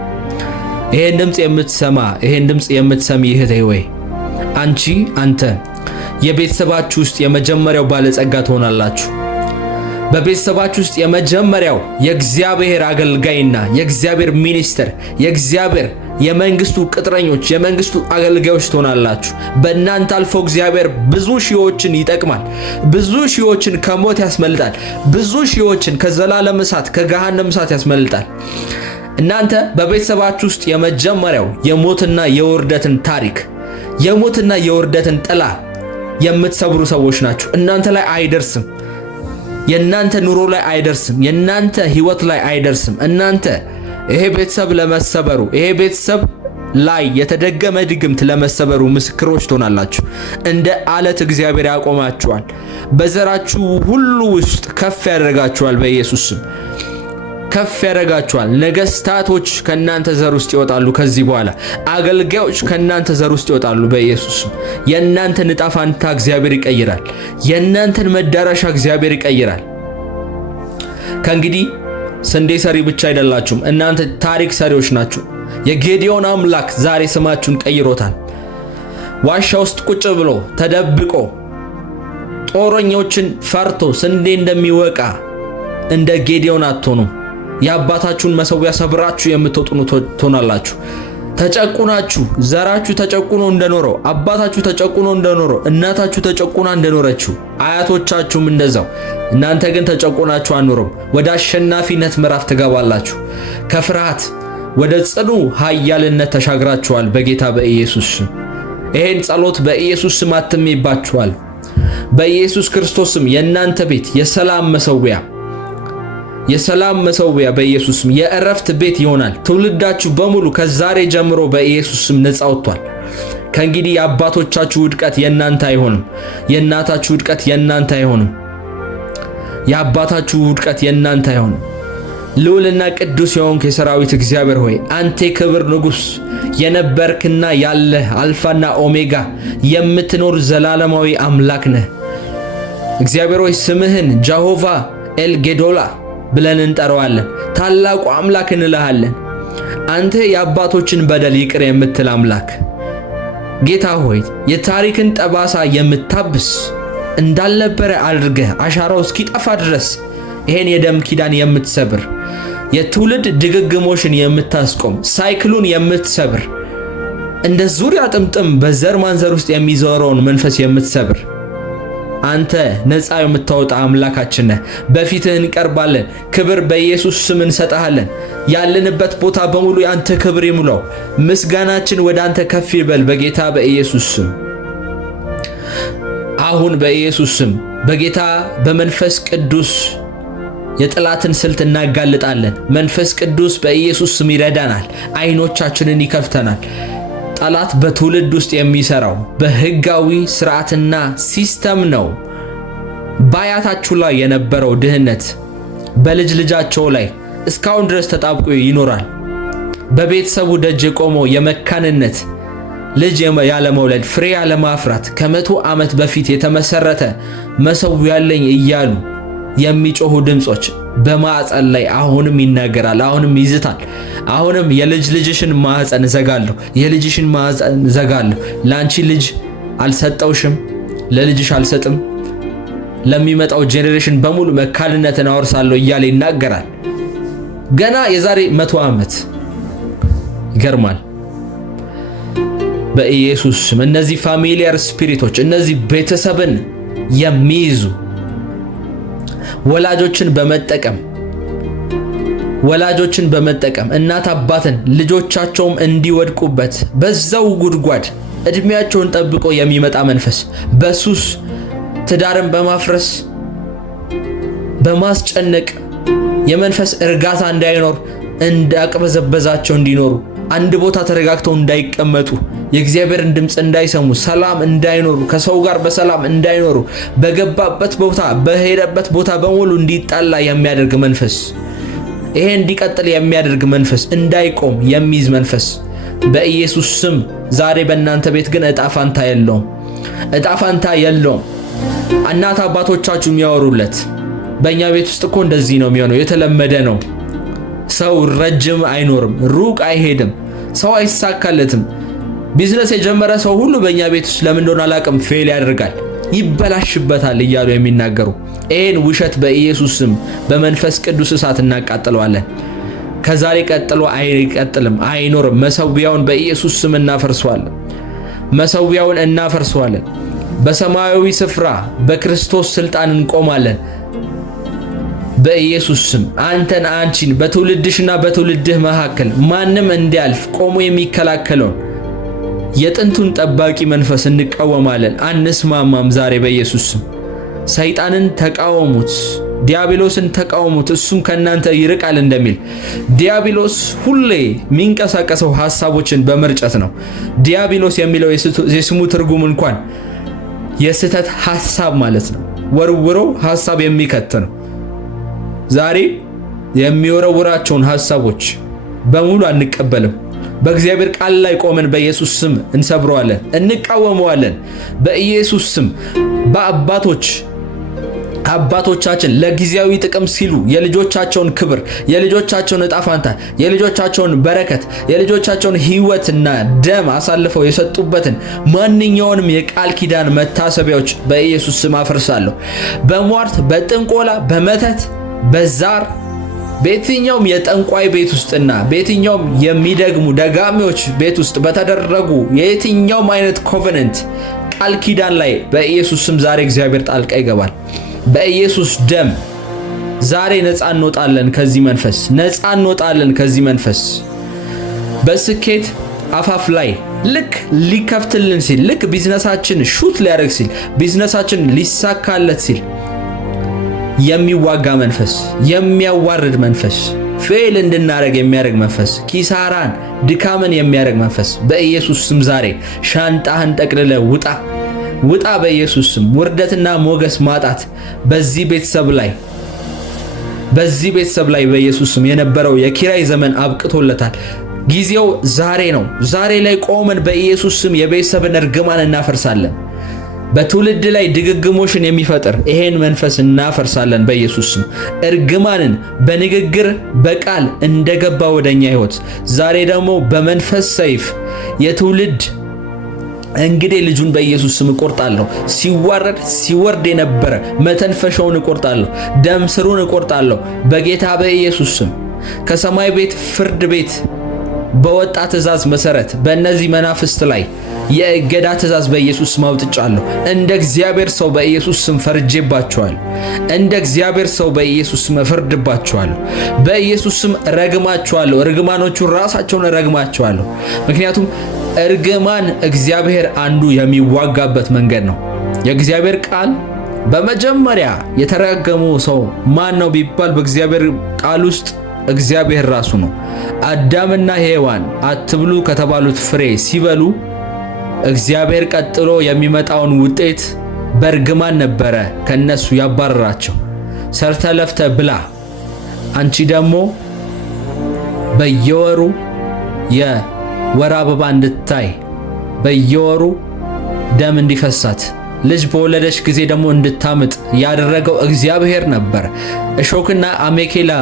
ይሄን ድምጽ የምትሰማ ይሄን ድምጽ የምትሰሚ እህቴ ሆይ አንተ የቤተሰባችሁ ውስጥ የመጀመሪያው ባለጸጋ ትሆናላችሁ። በቤተሰባችሁ ውስጥ የመጀመሪያው የእግዚአብሔር አገልጋይና የእግዚአብሔር ሚኒስተር፣ የእግዚአብሔር የመንግስቱ ቅጥረኞች፣ የመንግስቱ አገልጋዮች ትሆናላችሁ። በእናንተ አልፎ እግዚአብሔር ብዙ ሺዎችን ይጠቅማል። ብዙ ሺዎችን ከሞት ያስመልጣል። ብዙ ሺዎችን ከዘላለም እሳት ከገሃነም እሳት ያስመልጣል። እናንተ በቤተሰባችሁ ውስጥ የመጀመሪያው የሞትና የውርደትን ታሪክ፣ የሞትና የውርደትን ጥላ የምትሰብሩ ሰዎች ናችሁ። እናንተ ላይ አይደርስም። የናንተ ኑሮ ላይ አይደርስም። የናንተ ህይወት ላይ አይደርስም። እናንተ ይሄ ቤተሰብ ለመሰበሩ፣ ይሄ ቤተሰብ ላይ የተደገመ ድግምት ለመሰበሩ ምስክሮች ትሆናላችሁ። እንደ አለት እግዚአብሔር ያቆማችኋል። በዘራችሁ ሁሉ ውስጥ ከፍ ያደርጋችኋል። በኢየሱስ ስም ከፍ ያደርጋችኋል። ነገስታቶች ከናንተ ዘር ውስጥ ይወጣሉ። ከዚህ በኋላ አገልጋዮች ከናንተ ዘር ውስጥ ይወጣሉ። በኢየሱስ ስም የናንተን ዕጣ ፈንታ እግዚአብሔር ይቀይራል። የናንተን መዳረሻ እግዚአብሔር ይቀይራል። ከእንግዲህ ስንዴ ሰሪ ብቻ አይደላችሁም። እናንተ ታሪክ ሰሪዎች ናችሁ። የጌዲዮን አምላክ ዛሬ ስማችሁን ቀይሮታል። ዋሻ ውስጥ ቁጭ ብሎ ተደብቆ ጦረኞችን ፈርቶ ስንዴ እንደሚወቃ እንደ ጌዲዮን አትሆኑም። የአባታችሁን መሠዊያ ሰብራችሁ የምትወጡ ትሆናላችሁ። ተጨቁናችሁ፣ ዘራችሁ ተጨቁኖ እንደኖረው፣ አባታችሁ ተጨቁኖ እንደኖረው፣ እናታችሁ ተጨቁና እንደኖረችው፣ አያቶቻችሁም እንደዛው፣ እናንተ ግን ተጨቁናችሁ አኖሩም። ወደ አሸናፊነት ምዕራፍ ትገባላችሁ። ከፍርሃት ወደ ጽኑ ኃያልነት ተሻግራችኋል በጌታ በኢየሱስ ስም። ይሄን ጸሎት በኢየሱስ ስም አትሜባችኋል። በኢየሱስ ክርስቶስ ስም የእናንተ ቤት የሰላም መሠዊያ በኢየሱስ ስም የእረፍት ቤት ይሆናል። ትውልዳችሁ በሙሉ ከዛሬ ጀምሮ በኢየሱስ ስም ነፃ ወጥቷል። ከእንግዲህ የአባቶቻችሁ ውድቀት የእናንተ አይሆንም። የእናታችሁ ውድቀት የእናንተ አይሆንም። የአባታችሁ ውድቀት የእናንተ አይሆንም። ልዑልና ቅዱስ የሆንክ የሰራዊት እግዚአብሔር ሆይ አንተ የክብር ንጉሥ የነበርክና ያለህ አልፋና ኦሜጋ የምትኖር ዘላለማዊ አምላክ ነህ። እግዚአብሔር ሆይ ስምህን ጃሆቫ ኤልጌዶላ ብለን እንጠራዋለን። ታላቁ አምላክ እንልሃለን። አንተ የአባቶችን በደል ይቅር የምትል አምላክ ጌታ ሆይ የታሪክን ጠባሳ የምታብስ እንዳልነበረ አድርገህ አሻራው እስኪጠፋ ድረስ ይሄን የደም ኪዳን የምትሰብር የትውልድ ድግግሞሽን የምታስቆም ሳይክሉን የምትሰብር እንደ ዙሪያ ጥምጥም በዘር ማንዘር ውስጥ የሚዞረውን መንፈስ የምትሰብር አንተ ነፃ የምታወጣ አምላካችን ነህ። በፊትህ እንቀርባለን። ክብር በኢየሱስ ስም እንሰጣለን። ያለንበት ቦታ በሙሉ ያንተ ክብር ይሙላው። ምስጋናችን ወደ አንተ ከፍ ይበል በጌታ በኢየሱስ ስም። አሁን በኢየሱስ ስም በጌታ በመንፈስ ቅዱስ የጠላትን ስልት እናጋልጣለን። መንፈስ ቅዱስ በኢየሱስ ስም ይረዳናል። አይኖቻችንን ይከፍተናል። ጠላት በትውልድ ውስጥ የሚሰራው በህጋዊ ስርዓትና ሲስተም ነው። በአያታችሁ ላይ የነበረው ድህነት በልጅ ልጃቸው ላይ እስካሁን ድረስ ተጣብቆ ይኖራል። በቤተሰቡ ደጅ የቆመው የመካንነት ልጅ ያለመውለድ ፍሬ ያለማፍራት ከ100 ዓመት በፊት የተመሰረተ መሰዊያ ያለኝ እያሉ የሚጮሁ ድምጾች በማዕፀን ላይ አሁንም ይናገራል። አሁንም ይዝታል። አሁንም የልጅ ልጅሽን ማዕፀን ዘጋለሁ፣ የልጅሽን ማዕፀን ዘጋለሁ። ላንቺ ልጅ አልሰጠውሽም፣ ለልጅሽ አልሰጥም፣ ለሚመጣው ጄኔሬሽን በሙሉ መካንነትን አወርሳለሁ እያለ ይናገራል። ገና የዛሬ 100 ዓመት ይገርማል። በኢየሱስ ስም እነዚህ ፋሚሊያር ስፒሪቶች እነዚህ ቤተሰብን የሚይዙ ወላጆችን በመጠቀም እናት አባትን ልጆቻቸውም እንዲወድቁበት በዛው ጉድጓድ እድሜያቸውን ጠብቆ የሚመጣ መንፈስ በሱስ ትዳርን በማፍረስ በማስጨነቅ የመንፈስ እርጋታ እንዳይኖር እንዳቅበዘበዛቸው እንዲኖሩ አንድ ቦታ ተረጋግተው እንዳይቀመጡ የእግዚአብሔርን ድምጽ እንዳይሰሙ ሰላም እንዳይኖሩ ከሰው ጋር በሰላም እንዳይኖሩ በገባበት ቦታ በሄደበት ቦታ በሙሉ እንዲጣላ የሚያደርግ መንፈስ ይሄ እንዲቀጥል የሚያደርግ መንፈስ እንዳይቆም የሚይዝ መንፈስ በኢየሱስ ስም ዛሬ በእናንተ ቤት ግን ዕጣ ፋንታ የለውም። እናት አባቶቻችሁ የሚያወሩለት በእኛ ቤት ውስጥ እኮ እንደዚህ ነው የሚሆነው። የተለመደ ነው። ሰው ረጅም አይኖርም፣ ሩቅ አይሄድም፣ ሰው አይሳካለትም። ቢዝነስ የጀመረ ሰው ሁሉ በእኛ ቤት ውስጥ ለምን እንደሆነ አላውቅም ፌል ያደርጋል፣ ይበላሽበታል እያሉ የሚናገሩ ይሄን ውሸት በኢየሱስ ስም በመንፈስ ቅዱስ እሳት እናቃጥለዋለን። ከዛሬ ቀጥሎ አይቀጥልም፣ አይኖርም። መሰዊያውን በኢየሱስ ስም እናፈርሰዋለን። በሰማያዊ ስፍራ በክርስቶስ ስልጣን እንቆማለን። በኢየሱስ ስም አንቺን በትውልድሽና በትውልድህ መካከል ማንም እንዲያልፍ ቆሞ የሚከላከለውን የጥንቱን ጠባቂ መንፈስ እንቃወማለን። አንስማማም። ዛሬ በኢየሱስ ስም ሰይጣንን ተቃወሙት፣ ዲያብሎስን ተቃወሙት፣ እሱም ከናንተ ይርቃል እንደሚል ዲያብሎስ ሁሌ የሚንቀሳቀሰው ሐሳቦችን በመርጨት ነው። ዲያብሎስ የሚለው የስሙ ትርጉም እንኳን የስተት ሐሳብ ማለት ነው። ወርውሮ ሐሳብ የሚከት ነው። ዛሬ የሚወረውራቸውን ሐሳቦች በሙሉ አንቀበልም። በእግዚአብሔር ቃል ላይ ቆመን በኢየሱስ ስም እንሰብረዋለን፣ እንቃወመዋለን። በኢየሱስ ስም አባቶቻችን ለጊዜያዊ ጥቅም ሲሉ የልጆቻቸውን ክብር፣ የልጆቻቸውን ዕጣ ፋንታ፣ የልጆቻቸውን በረከት፣ የልጆቻቸውን ሕይወትና ደም አሳልፈው የሰጡበትን ማንኛውንም የቃል ኪዳን መታሰቢያዎች በኢየሱስ ስም አፈርሳለሁ። በሟርት፣ በጥንቆላ፣ በመተት፣ በዛር በየትኛውም የጠንቋይ ቤት ውስጥና በየትኛውም የሚደግሙ ደጋሚዎች ቤት ውስጥ በተደረጉ የየትኛውም አይነት ኮቨነንት ቃል ኪዳን ላይ በኢየሱስ ስም ዛሬ እግዚአብሔር ጣልቃ ይገባል። በኢየሱስ ደም ዛሬ ነፃ እንወጣለን ከዚህ መንፈስ። በስኬት አፋፍ ላይ ልክ ሊከፍትልን ሲል፣ ልክ ቢዝነሳችን ሹት ሊያደርግ ሲል፣ ቢዝነሳችን ሊሳካለት ሲል የሚዋጋ መንፈስ፣ የሚያዋርድ መንፈስ ፌል እንድናረግ የሚያደርግ መንፈስ፣ ኪሳራን ድካምን የሚያደርግ መንፈስ በኢየሱስ ስም ዛሬ ሻንጣህን ጠቅልለ ውጣ በኢየሱስ ስም። ውርደትና ሞገስ ማጣት በዚህ ቤተሰብ ላይ በኢየሱስ ስም የነበረው የኪራይ ዘመን አብቅቶለታል። ጊዜው ዛሬ ነው። ዛሬ ላይ ቆመን በኢየሱስ ስም የቤተሰብን እርግማን እናፈርሳለን። በትውልድ ላይ ድግግሞሽን የሚፈጥር ይሄን መንፈስ እናፈርሳለን በኢየሱስ ስም። እርግማንን በንግግር በቃል እንደገባ ወደኛ ሕይወት ዛሬ ደግሞ በመንፈስ ሰይፍ የትውልድ እንግዲህ ልጁን በኢየሱስ ስም እቆርጣለሁ። ሲወርድ የነበረ መተንፈሻውን እቆርጣለሁ። ደም ስሩን እቆርጣለሁ በጌታ በኢየሱስ ስም። ከሰማይ ቤት ፍርድ ቤት በወጣ ትእዛዝ መሰረት በእነዚህ መናፍስት ላይ የእገዳ ትእዛዝ በኢየሱስ ስም አውጥቻለሁ። እንደ እግዚአብሔር ሰው በኢየሱስ ስም ፈርጄባቸዋለሁ። እንደ እግዚአብሔር ሰው በኢየሱስ ስም እፈርድባቸዋለሁ። በኢየሱስ ስም ረግማቸዋለሁ። እርግማኖቹን ራሳቸውን ረግማቸዋለሁ። ምክንያቱም እርግማን እግዚአብሔር አንዱ የሚዋጋበት መንገድ ነው። የእግዚአብሔር ቃል በመጀመሪያ የተረገሙ ሰው ማን ነው ቢባል በእግዚአብሔር ቃል ውስጥ እግዚአብሔር ራሱ ነው። አዳምና ሔዋን አትብሉ ከተባሉት ፍሬ ሲበሉ እግዚአብሔር ቀጥሎ የሚመጣውን ውጤት በእርግማን ነበረ ከነሱ ያባረራቸው። ሰርተ ለፍተ ብላ፣ አንቺ ደግሞ በየወሩ የወር አበባ እንድታይ፣ በየወሩ ደም እንዲፈሳት፣ ልጅ በወለደች ጊዜ ደግሞ እንድታምጥ ያደረገው እግዚአብሔር ነበር። እሾክና አሜኬላ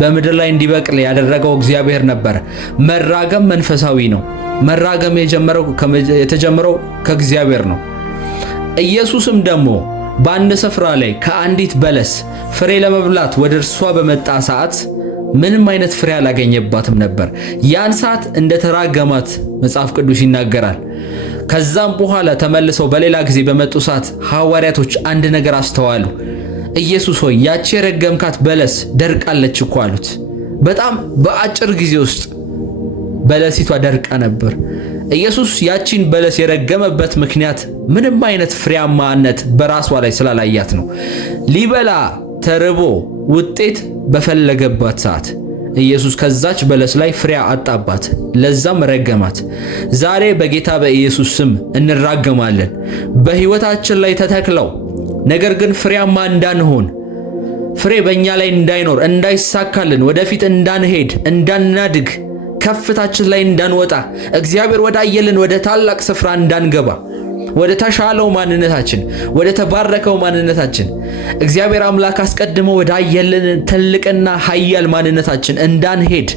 በምድር ላይ እንዲበቅል ያደረገው እግዚአብሔር ነበር። መራገም መንፈሳዊ ነው። መራገም የተጀመረው ከእግዚአብሔር ነው። ኢየሱስም ደግሞ በአንድ ስፍራ ላይ ከአንዲት በለስ ፍሬ ለመብላት ወደ እርሷ በመጣ ሰዓት ምንም አይነት ፍሬ አላገኘባትም ነበር። ያን ሰዓት እንደተራገማት መጽሐፍ ቅዱስ ይናገራል። ከዛም በኋላ ተመልሰው በሌላ ጊዜ በመጡ ሰዓት ሐዋርያቶች አንድ ነገር አስተዋሉ። ኢየሱስ ሆይ ያቺ የረገምካት በለስ ደርቃለች እኮ አሉት። በጣም በአጭር ጊዜ ውስጥ በለሲቷ ደርቃ ነበር። ኢየሱስ ያቺን በለስ የረገመበት ምክንያት ምንም አይነት ፍሬያማነት በራሷ ላይ ስላላያት ነው። ሊበላ ተርቦ ውጤት በፈለገባት ሰዓት ኢየሱስ ከዛች በለስ ላይ ፍሬ አጣባት፣ ለዛም ረገማት። ዛሬ በጌታ በኢየሱስ ስም እንራገማለን። በሕይወታችን ላይ ተተክለው ነገር ግን ፍሬያማ እንዳንሆን፣ ፍሬ በእኛ ላይ እንዳይኖር፣ እንዳይሳካልን፣ ወደፊት እንዳንሄድ፣ እንዳናድግ፣ ከፍታችን ላይ እንዳንወጣ፣ እግዚአብሔር ወዳየልን ወደ ታላቅ ስፍራ እንዳንገባ፣ ወደ ተሻለው ማንነታችን፣ ወደ ተባረከው ማንነታችን፣ እግዚአብሔር አምላክ አስቀድሞ ወዳየልን ትልቅና ኃያል ማንነታችን እንዳንሄድ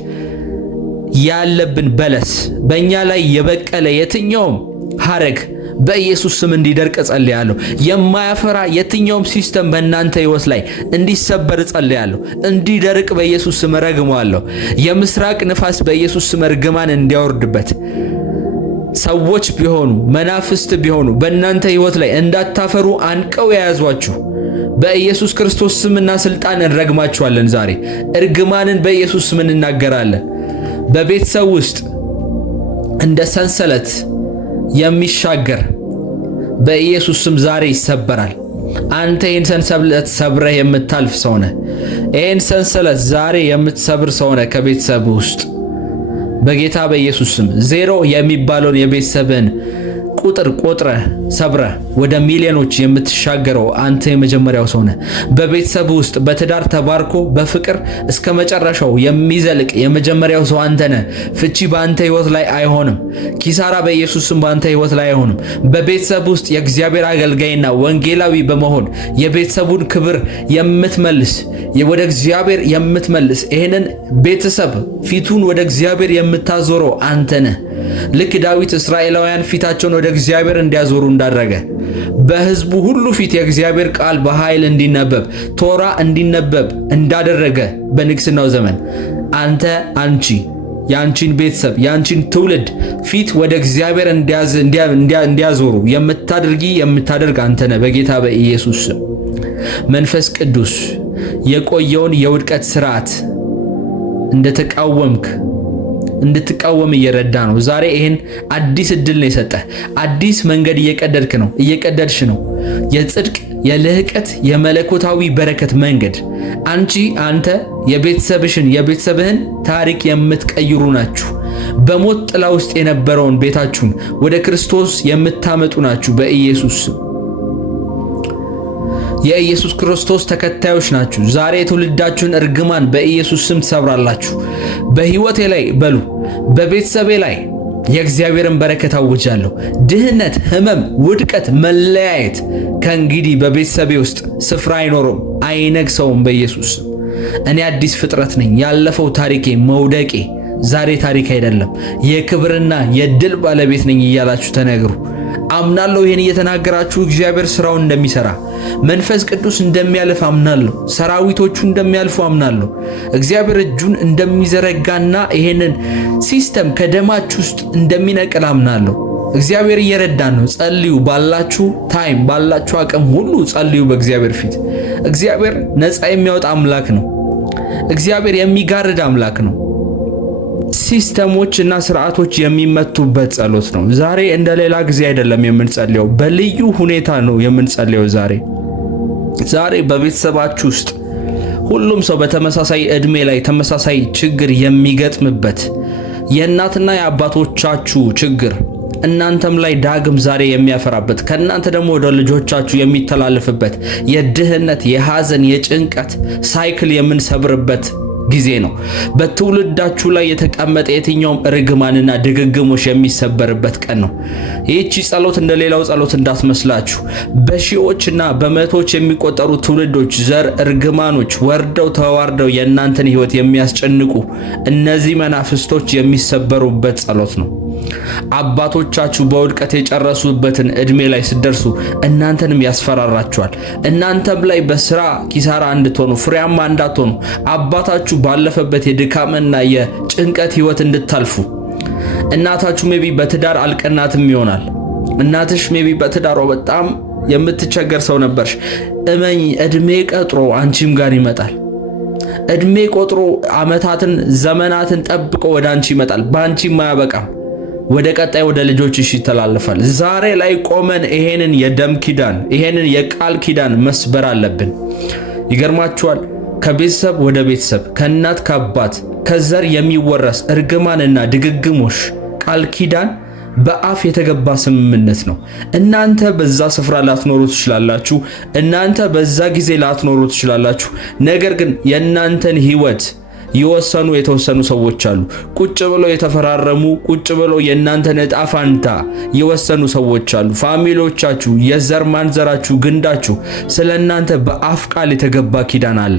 ያለብን በለስ በእኛ ላይ የበቀለ የትኛውም ሐረግ በኢየሱስ ስም እንዲደርቅ ጸልያለሁ። የማያፈራ የትኛውም ሲስተም በእናንተ ሕይወት ላይ እንዲሰበር ጸልያለሁ። እንዲደርቅ በኢየሱስ ስም ረግመዋለሁ። የምስራቅ ንፋስ በኢየሱስ ስም እርግማን እንዲያወርድበት፣ ሰዎች ቢሆኑ መናፍስት ቢሆኑ በእናንተ ሕይወት ላይ እንዳታፈሩ አንቀው የያዟችሁ በኢየሱስ ክርስቶስ ስምና ስልጣን እንረግማችኋለን። ዛሬ እርግማንን በኢየሱስ ስም እንናገራለን። በቤተሰብ ውስጥ እንደ ሰንሰለት የሚሻገር በኢየሱስ ስም ዛሬ ይሰበራል። አንተ ይህን ሰንሰለት ሰብረህ የምታልፍ ሰው ነህ። ይህን ሰንሰለት ዛሬ የምትሰብር ሰው ነህ። ከቤተሰብ ውስጥ በጌታ በኢየሱስ ስም ዜሮ የሚባለውን የቤተሰብን ቁጥር ቆጥረህ ሰብረህ ወደ ሚሊዮኖች የምትሻገረው አንተ የመጀመሪያው ሰው ነህ። በቤተሰብ ውስጥ በትዳር ተባርኮ በፍቅር እስከ መጨረሻው የሚዘልቅ የመጀመሪያው ሰው አንተ ነህ። ፍቺ በአንተ ሕይወት ላይ አይሆንም። ኪሳራ በኢየሱስም በአንተ ሕይወት ላይ አይሆንም። በቤተሰብ ውስጥ የእግዚአብሔር አገልጋይና ወንጌላዊ በመሆን የቤተሰቡን ክብር የምትመልስ ወደ እግዚአብሔር የምትመልስ ይህንን ቤተሰብ ፊቱን ወደ እግዚአብሔር የምታዞረው አንተ ነህ። ልክ ዳዊት እስራኤላውያን ፊታቸውን ወደ እግዚአብሔር እንዲያዞሩ እንዳደረገ በሕዝቡ ሁሉ ፊት የእግዚአብሔር ቃል በኃይል እንዲነበብ ቶራ እንዲነበብ እንዳደረገ በንግስናው ዘመን አንተ አንቺ ያንቺን ቤተሰብ ያንቺን ትውልድ ፊት ወደ እግዚአብሔር እንዲያዞሩ የምታደርግ አንተ ነህ። በጌታ በኢየሱስ መንፈስ ቅዱስ የቆየውን የውድቀት ስርዓት እንድትቃወም እየረዳ ነው። ዛሬ ይሄን አዲስ እድል ነው የሰጠህ። አዲስ መንገድ እየቀደድሽ ነው። የጽድቅ የልህቀት የመለኮታዊ በረከት መንገድ አንተ የቤተሰብህን ታሪክ የምትቀይሩ ናችሁ። በሞት ጥላ ውስጥ የነበረውን ቤታችሁን ወደ ክርስቶስ የምታመጡ ናችሁ። በኢየሱስ የኢየሱስ ክርስቶስ ተከታዮች ናችሁ። ዛሬ የትውልዳችሁን እርግማን በኢየሱስ ስም ትሰብራላችሁ። በህይወቴ ላይ በሉ፣ በቤተሰቤ ላይ የእግዚአብሔርን በረከት አውጃለሁ። ድህነት፣ ህመም፣ ውድቀት፣ መለያየት ከእንግዲህ በቤተሰቤ ውስጥ ስፍራ አይኖረውም፣ አይነግሰውም በኢየሱስ። እኔ አዲስ ፍጥረት ነኝ። ያለፈው ታሪኬ፣ መውደቄ ዛሬ ታሪክ አይደለም፣ የክብርና የድል ባለቤት ነኝ እያላችሁ ተናገሩ። አምናለሁ። ይሄን እየተናገራችሁ እግዚአብሔር ስራውን እንደሚሰራ መንፈስ ቅዱስ እንደሚያልፍ አምናለሁ። ሰራዊቶቹ እንደሚያልፉ አምናለሁ። እግዚአብሔር እጁን እንደሚዘረጋና ይሄንን ሲስተም ከደማችሁ ውስጥ እንደሚነቅል አምናለሁ። እግዚአብሔር እየረዳን ነው። ጸልዩ። ባላችሁ ታይም ባላችሁ አቅም ሁሉ ጸልዩ በእግዚአብሔር ፊት። እግዚአብሔር ነፃ የሚያወጣ አምላክ ነው። እግዚአብሔር የሚጋርድ አምላክ ነው። ሲስተሞች እና ስርዓቶች የሚመቱበት ጸሎት ነው። ዛሬ እንደሌላ ጊዜ አይደለም የምንጸልየው፣ በልዩ ሁኔታ ነው የምንጸልየው። ዛሬ በቤተሰባችሁ ውስጥ ሁሉም ሰው በተመሳሳይ ዕድሜ ላይ ተመሳሳይ ችግር የሚገጥምበት የእናትና የአባቶቻችሁ ችግር እናንተም ላይ ዳግም ዛሬ የሚያፈራበት ከእናንተ ደግሞ ወደ ልጆቻችሁ የሚተላለፍበት የድህነት፣ የሐዘን፣ የጭንቀት ሳይክል የምንሰብርበት ጊዜ ነው። በትውልዳችሁ ላይ የተቀመጠ የትኛውም ርግማንና ድግግሞሽ የሚሰበርበት ቀን ነው። ይህቺ ጸሎት እንደሌላው ጸሎት እንዳትመስላችሁ። በሺዎችና በመቶዎች የሚቆጠሩ ትውልዶች ዘር እርግማኖች ወርደው ተዋርደው የእናንተን ሕይወት የሚያስጨንቁ እነዚህ መናፍስቶች የሚሰበሩበት ጸሎት ነው። አባቶቻችሁ በውድቀት የጨረሱበትን ዕድሜ ላይ ስትደርሱ እናንተንም ያስፈራራችኋል። እናንተም ላይ በስራ ኪሳራ እንድትሆኑ፣ ፍሬያማ እንዳትሆኑ፣ አባታችሁ ባለፈበት የድካምና የጭንቀት ሕይወት እንድታልፉ። እናታችሁ ሜቢ በትዳር አልቀናትም ይሆናል። እናትሽ ሜቢ በትዳሯ በጣም የምትቸገር ሰው ነበርሽ። እመኝ፣ ዕድሜ ቀጥሮ አንቺም ጋር ይመጣል። ዕድሜ ቆጥሮ ዓመታትን ዘመናትን ጠብቆ ወደ አንቺ ይመጣል። በአንቺም አያበቃም። ወደ ቀጣይ ወደ ልጆችሽ ይተላለፋል። ዛሬ ላይ ቆመን ይሄንን የደም ኪዳን ይሄንን የቃል ኪዳን መስበር አለብን። ይገርማችኋል፣ ከቤተሰብ ወደ ቤተሰብ ከእናት ከአባት ከዘር የሚወረስ እርግማንና ድግግሞሽ ቃል ኪዳን በአፍ የተገባ ስምምነት ነው። እናንተ በዛ ስፍራ ላትኖሩ ትችላላችሁ። እናንተ በዛ ጊዜ ላትኖሩ ትችላላችሁ። ነገር ግን የእናንተን ሕይወት የወሰኑ የተወሰኑ ሰዎች አሉ። ቁጭ ብለው የተፈራረሙ፣ ቁጭ ብለው የእናንተን ዕጣ ፋንታ የወሰኑ ሰዎች አሉ። ፋሚሊዎቻችሁ፣ የዘር ማንዘራችሁ፣ ግንዳችሁ ስለ እናንተ በአፍ ቃል የተገባ ኪዳን አለ።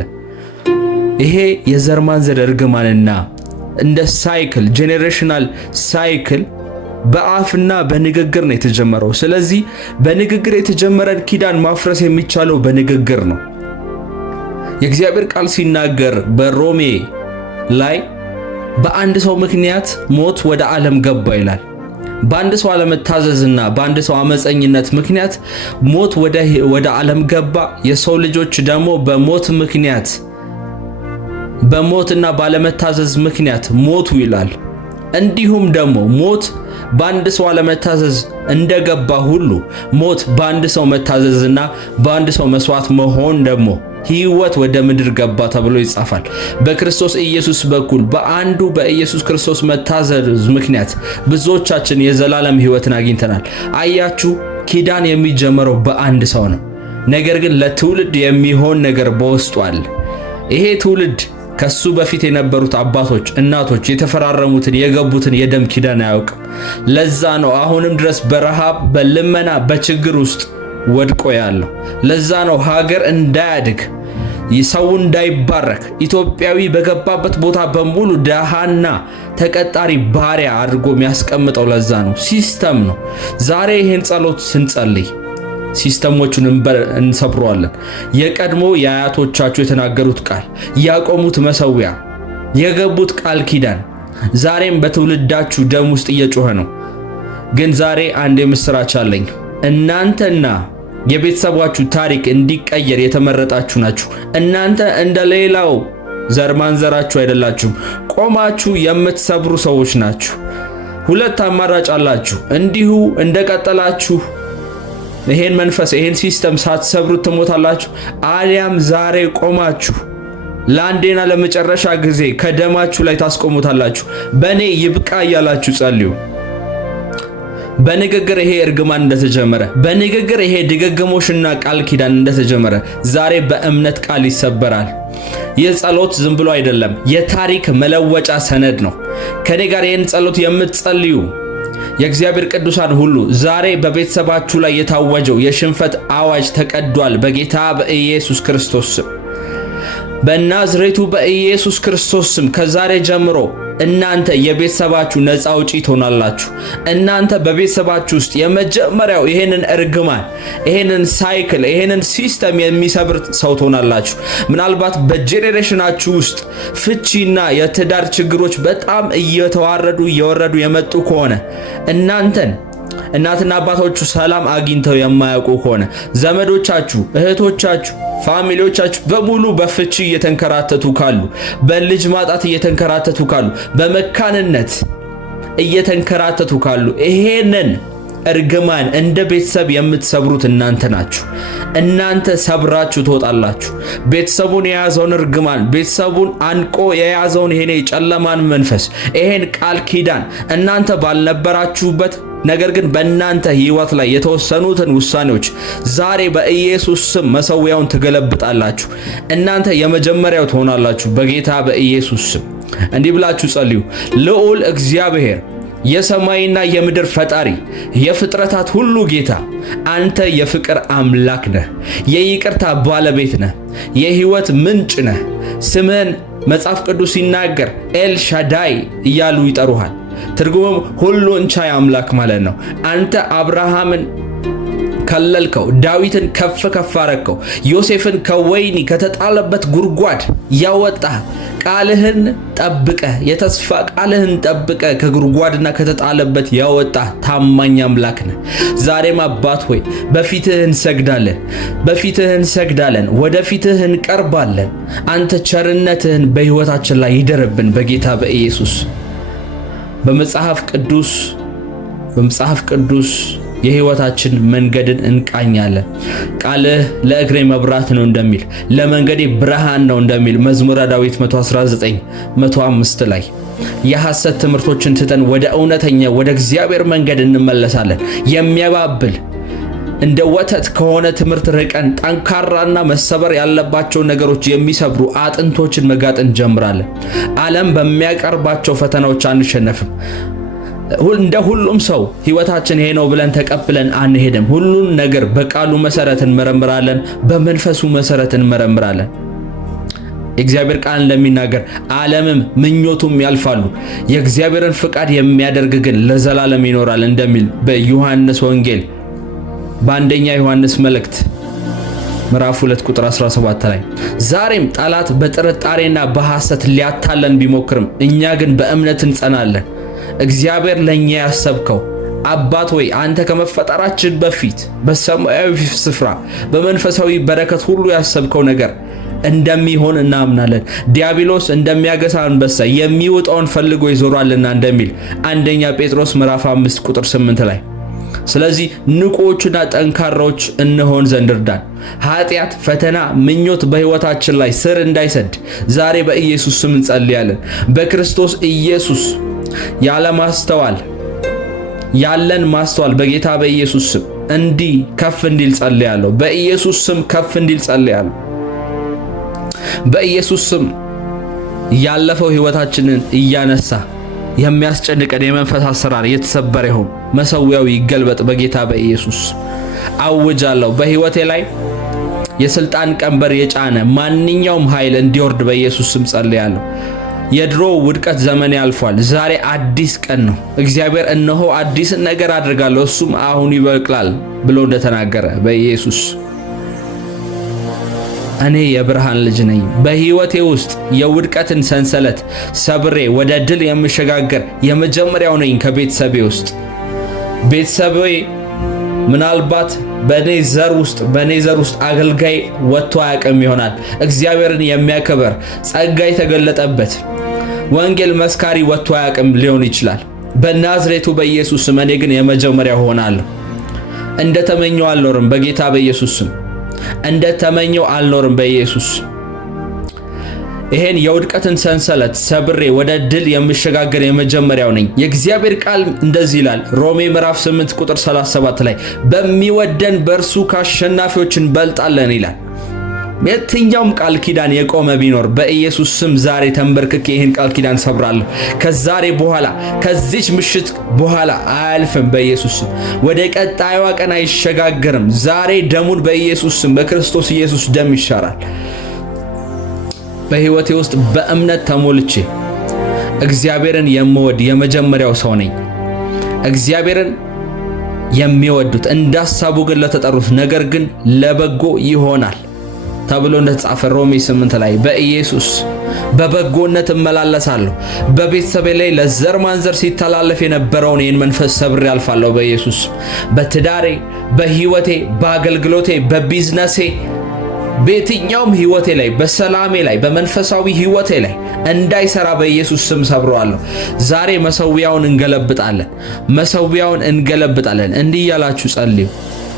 ይሄ የዘር ማንዘር እርግማንና እንደ ሳይክል ጄኔሬሽናል ሳይክል በአፍና በንግግር ነው የተጀመረው። ስለዚህ በንግግር የተጀመረን ኪዳን ማፍረስ የሚቻለው በንግግር ነው። የእግዚአብሔር ቃል ሲናገር በሮሜ ላይ በአንድ ሰው ምክንያት ሞት ወደ ዓለም ገባ ይላል። በአንድ ሰው አለመታዘዝና በአንድ ሰው አመፀኝነት ምክንያት ሞት ወደ ዓለም ገባ። የሰው ልጆች ደግሞ በሞትና ባለመታዘዝ ምክንያት ሞቱ ይላል። እንዲሁም ደግሞ ሞት በአንድ ሰው አለመታዘዝ እንደገባ ሁሉ ሞት በአንድ ሰው መታዘዝና በአንድ ሰው መስዋዕት መሆን ደግሞ ሕይወት ወደ ምድር ገባ ተብሎ ይጻፋል። በክርስቶስ ኢየሱስ በኩል በአንዱ በኢየሱስ ክርስቶስ መታዘዝ ምክንያት ብዙዎቻችን የዘላለም ሕይወትን አግኝተናል። አያችሁ፣ ኪዳን የሚጀመረው በአንድ ሰው ነው። ነገር ግን ለትውልድ የሚሆን ነገር በውስጡ አለ። ይሄ ትውልድ ከሱ በፊት የነበሩት አባቶች፣ እናቶች የተፈራረሙትን የገቡትን የደም ኪዳን አያውቅም። ለዛ ነው አሁንም ድረስ በረሃብ፣ በልመና፣ በችግር ውስጥ ወድቆ ያለው። ለዛ ነው ሀገር እንዳያድግ፣ ሰው እንዳይባረክ፣ ኢትዮጵያዊ በገባበት ቦታ በሙሉ ደሃና ተቀጣሪ ባሪያ አድርጎ የሚያስቀምጠው። ለዛ ነው ሲስተም ነው። ዛሬ ይሄን ጸሎት ስንጸልይ ሲስተሞቹን እንሰብረዋለን። የቀድሞ የአያቶቻችሁ የተናገሩት ቃል፣ ያቆሙት መሰዊያ፣ የገቡት ቃል ኪዳን ዛሬም በትውልዳችሁ ደም ውስጥ እየጮኸ ነው። ግን ዛሬ አንድ የምስራች አለኝ። እናንተና የቤተሰባችሁ ታሪክ እንዲቀየር የተመረጣችሁ ናችሁ። እናንተ እንደሌላው ዘር ማንዘራችሁ አይደላችሁም። ቆማችሁ የምትሰብሩ ሰዎች ናችሁ። ሁለት አማራጭ አላችሁ። እንዲሁ እንደቀጠላችሁ ይሄን መንፈስ ይሄን ሲስተም ሳትሰብሩት ትሞታላችሁ። አሊያም ዛሬ ቆማችሁ ለአንዴና ለመጨረሻ ጊዜ ከደማችሁ ላይ ታስቆሙታላችሁ። በእኔ ይብቃ እያላችሁ ጸልዩ። በንግግር ይሄ እርግማን እንደተጀመረ፣ በንግግር ይሄ ድግግሞሽና ቃል ኪዳን እንደተጀመረ ዛሬ በእምነት ቃል ይሰበራል። ይህ ጸሎት ዝም ብሎ አይደለም፣ የታሪክ መለወጫ ሰነድ ነው። ከኔ ጋር ይህን ጸሎት የምትጸልዩ የእግዚአብሔር ቅዱሳን ሁሉ ዛሬ በቤተሰባችሁ ላይ የታወጀው የሽንፈት አዋጅ ተቀዷል በጌታ በኢየሱስ ክርስቶስ ስም። በናዝሬቱ በኢየሱስ ክርስቶስ ስም ከዛሬ ጀምሮ እናንተ የቤተሰባችሁ ነፃ አውጪ ትሆናላችሁ። እናንተ በቤተሰባችሁ ውስጥ የመጀመሪያው ይሄንን እርግማን፣ ይሄንን ሳይክል፣ ይሄንን ሲስተም የሚሰብር ሰው ትሆናላችሁ። ምናልባት በጄኔሬሽናችሁ ውስጥ ፍቺና የትዳር ችግሮች በጣም እየወረዱ የመጡ ከሆነ እናንተን እናትና አባቶቹ ሰላም አግኝተው የማያውቁ ከሆነ ዘመዶቻችሁ፣ እህቶቻችሁ፣ ፋሚሊዎቻችሁ በሙሉ በፍቺ እየተንከራተቱ ካሉ፣ በልጅ ማጣት እየተንከራተቱ ካሉ፣ በመካንነት እየተንከራተቱ ካሉ ይሄንን እርግማን እንደ ቤተሰብ የምትሰብሩት እናንተ ናችሁ። እናንተ ሰብራችሁ ትወጣላችሁ። ቤተሰቡን የያዘውን እርግማን፣ ቤተሰቡን አንቆ የያዘውን ይሄን የጨለማን መንፈስ፣ ይሄን ቃል ኪዳን እናንተ ባልነበራችሁበት ነገር ግን በእናንተ ሕይወት ላይ የተወሰኑትን ውሳኔዎች ዛሬ በኢየሱስ ስም መሰዊያውን ትገለብጣላችሁ። እናንተ የመጀመሪያው ትሆናላችሁ በጌታ በኢየሱስ ስም። እንዲህ ብላችሁ ጸልዩ። ልዑል እግዚአብሔር የሰማይና የምድር ፈጣሪ፣ የፍጥረታት ሁሉ ጌታ፣ አንተ የፍቅር አምላክ ነህ፣ የይቅርታ ባለቤት ነህ፣ የሕይወት ምንጭ ነህ። ስምህን መጽሐፍ ቅዱስ ሲናገር ኤል ሻዳይ እያሉ ይጠሩሃል። ትርጉሙም ሁሉን ቻይ አምላክ ማለት ነው። አንተ አብርሃምን ከለልከው፣ ዳዊትን ከፍ አረከው፣ ዮሴፍን ከወይኒ ከተጣለበት ጉድጓድ ያወጣህ፣ ቃልህን ጠብቀ፣ የተስፋ ቃልህን ጠብቀ ከጉድጓድና ከተጣለበት ያወጣህ ታማኝ አምላክ ነህ። ዛሬም አባት ሆይ በፊትህ እንሰግዳለን፣ ወደፊትህ እንቀርባለን። አንተ ቸርነትህን በሕይወታችን ላይ ይደርብን በጌታ በኢየሱስ። በመጽሐፍ ቅዱስ የሕይወታችን መንገድን እንቃኛለን። ቃልህ ለእግሬ መብራት ነው እንደሚል፣ ለመንገዴ ብርሃን ነው እንደሚል መዝሙረ ዳዊት 119:105 ላይ የሐሰት ትምህርቶችን ትተን ወደ እውነተኛ ወደ እግዚአብሔር መንገድ እንመለሳለን። የሚያባብል እንደ ወተት ከሆነ ትምህርት ርቀን ጠንካራና መሰበር ያለባቸው ነገሮች የሚሰብሩ አጥንቶችን መጋጥ እንጀምራለን። ዓለም በሚያቀርባቸው ፈተናዎች አንሸነፍም። እንደ ሁሉም ሰው ሕይወታችን ይሄ ነው ብለን ተቀብለን አንሄድም። ሁሉን ነገር በቃሉ መሰረት እንመረምራለን፣ በመንፈሱ መሰረት እንመረምራለን። የእግዚአብሔር ቃል እንደሚናገር ዓለምም ምኞቱም ያልፋሉ፣ የእግዚአብሔርን ፍቃድ የሚያደርግ ግን ለዘላለም ይኖራል እንደሚል በዮሐንስ ወንጌል በአንደኛ ዮሐንስ መልእክት ምዕራፍ 2 ቁጥር 17 ላይ ዛሬም ጠላት በጥርጣሬና በሐሰት ሊያታለን ቢሞክርም እኛ ግን በእምነት እንጸናለን። እግዚአብሔር ለኛ ያሰብከው አባት ሆይ አንተ ከመፈጠራችን በፊት በሰማያዊ ስፍራ በመንፈሳዊ በረከት ሁሉ ያሰብከው ነገር እንደሚሆን እናምናለን። ዲያብሎስ እንደሚያገሳ አንበሳ የሚወጣውን ፈልጎ ይዞራልና እንደሚል አንደኛ ጴጥሮስ ምዕራፍ 5 ቁጥር 8 ላይ ስለዚህ ንቁዎችና ጠንካራዎች እንሆን ዘንድ እርዳን። ኃጢአት፣ ፈተና፣ ምኞት በሕይወታችን ላይ ስር እንዳይሰድ ዛሬ በኢየሱስ ስም እንጸልያለን። በክርስቶስ ኢየሱስ ያለን ማስተዋል በጌታ በኢየሱስ ስም እንዲህ ከፍ እንዲል ጸልያለሁ። በኢየሱስ ስም ከፍ እንዲል ጸልያለሁ። በኢየሱስ ስም ያለፈው ሕይወታችንን እያነሳ የሚያስጨንቀን የመንፈስ አሰራር የተሰበረ ይሁን፣ መሰዊያው ይገልበጥ በጌታ በኢየሱስ አውጃለሁ። በሕይወቴ ላይ የስልጣን ቀንበር የጫነ ማንኛውም ኃይል እንዲወርድ በኢየሱስ ስም ጸልያለሁ። የድሮ ውድቀት ዘመን ያልፏል። ዛሬ አዲስ ቀን ነው። እግዚአብሔር እነሆ አዲስ ነገር አድርጋለሁ እሱም አሁን ይበቅላል ብሎ እንደተናገረ በኢየሱስ እኔ የብርሃን ልጅ ነኝ። በሕይወቴ ውስጥ የውድቀትን ሰንሰለት ሰብሬ ወደ ድል የምሸጋገር የመጀመሪያው ነኝ። ከቤተሰቤ ውስጥ ቤተሰቤ ምናልባት በኔ ዘር ውስጥ አገልጋይ ወጥቶ አያውቅም ይሆናል። እግዚአብሔርን የሚያከብር ጸጋ የተገለጠበት ወንጌል መስካሪ ወጥቶ አያውቅም ሊሆን ይችላል። በናዝሬቱ በኢየሱስ ስም እኔ ግን የመጀመሪያው ሆናለሁ። እንደተመኘው አልኖርም በጌታ በኢየሱስ ስም። እንደተመኘው አልኖርም በኢየሱስ። ይሄን የውድቀትን ሰንሰለት ሰብሬ ወደ ድል የምሸጋገር የመጀመሪያው ነኝ። የእግዚአብሔር ቃል እንደዚህ ይላል ሮሜ ምዕራፍ 8 ቁጥር 37 ላይ በሚወደን በእርሱ ከአሸናፊዎች እንበልጣለን ይላል። የትኛውም ቃል ኪዳን የቆመ ቢኖር በኢየሱስ ስም ዛሬ ተንበርክኬ ይህን ቃል ኪዳን ሰብራለሁ። ከዛሬ በኋላ ከዚች ምሽት በኋላ አያልፍም በኢየሱስ ስም። ወደ ቀጣዩዋ ቀን አይሸጋገርም። ዛሬ ደሙን በኢየሱስ ስም በክርስቶስ ኢየሱስ ደም ይሻራል። በሕይወቴ ውስጥ በእምነት ተሞልቼ እግዚአብሔርን የምወድ የመጀመሪያው ሰው ነኝ። እግዚአብሔርን የሚወዱት እንደ ሐሳቡ ግን ለተጠሩት ነገር ግን ለበጎ ይሆናል ተብሎ እንደተጻፈ ሮሜ 8 ላይ በኢየሱስ በበጎነት እመላለሳለሁ። በቤተሰቤ ላይ ለዘር ማንዘር ሲተላለፍ የነበረውን ይህን መንፈስ ሰብሬ አልፋለሁ በኢየሱስ። በትዳሬ፣ በሕይወቴ፣ በአገልግሎቴ፣ በቢዝነሴ፣ በየትኛውም ሕይወቴ ላይ፣ በሰላሜ ላይ፣ በመንፈሳዊ ሕይወቴ ላይ እንዳይሰራ በኢየሱስ ስም ሰብረዋለሁ። ዛሬ መሰዊያውን እንገለብጣለን። መሰዊያውን እንገለብጣለን። እንዲህ ያላችሁ ጸልዩ።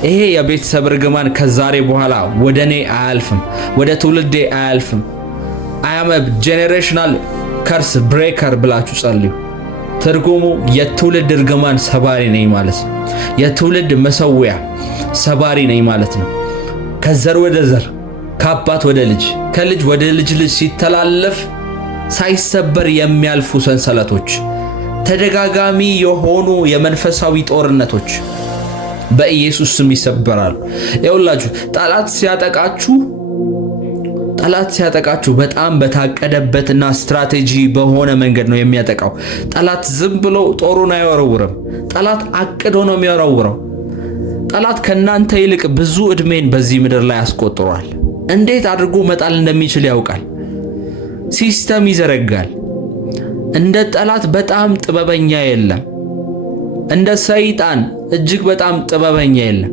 ይሄ የቤተሰብ ርግማን ከዛሬ በኋላ ወደ እኔ አያልፍም፣ ወደ ትውልዴ አያልፍም። አይ አም ጄኔሬሽናል ከርስ ብሬከር ብላችሁ ጸልዩ። ትርጉሙ የትውልድ ርግማን ሰባሪ ነኝ ማለት ነው። የትውልድ መሰዊያ ሰባሪ ነኝ ማለት ነው። ከዘር ወደ ዘር፣ ከአባት ወደ ልጅ፣ ከልጅ ወደ ልጅ ልጅ ሲተላለፍ ሳይሰበር የሚያልፉ ሰንሰለቶች፣ ተደጋጋሚ የሆኑ የመንፈሳዊ ጦርነቶች በኢየሱስ ስም ይሰበራሉ። ይኸውላችሁ ጠላት ሲያጠቃችሁ በጣም በታቀደበትና ስትራቴጂ በሆነ መንገድ ነው የሚያጠቃው። ጠላት ዝም ብሎ ጦሩን አይወረውርም። ጠላት አቅዶ ነው የሚወረውረው። ጠላት ከናንተ ይልቅ ብዙ ዕድሜን በዚህ ምድር ላይ አስቆጥሯል። እንዴት አድርጎ መጣል እንደሚችል ያውቃል። ሲስተም ይዘረጋል። እንደ ጠላት በጣም ጥበበኛ የለም። እንደ ሰይጣን እጅግ በጣም ጥበበኛ የለም።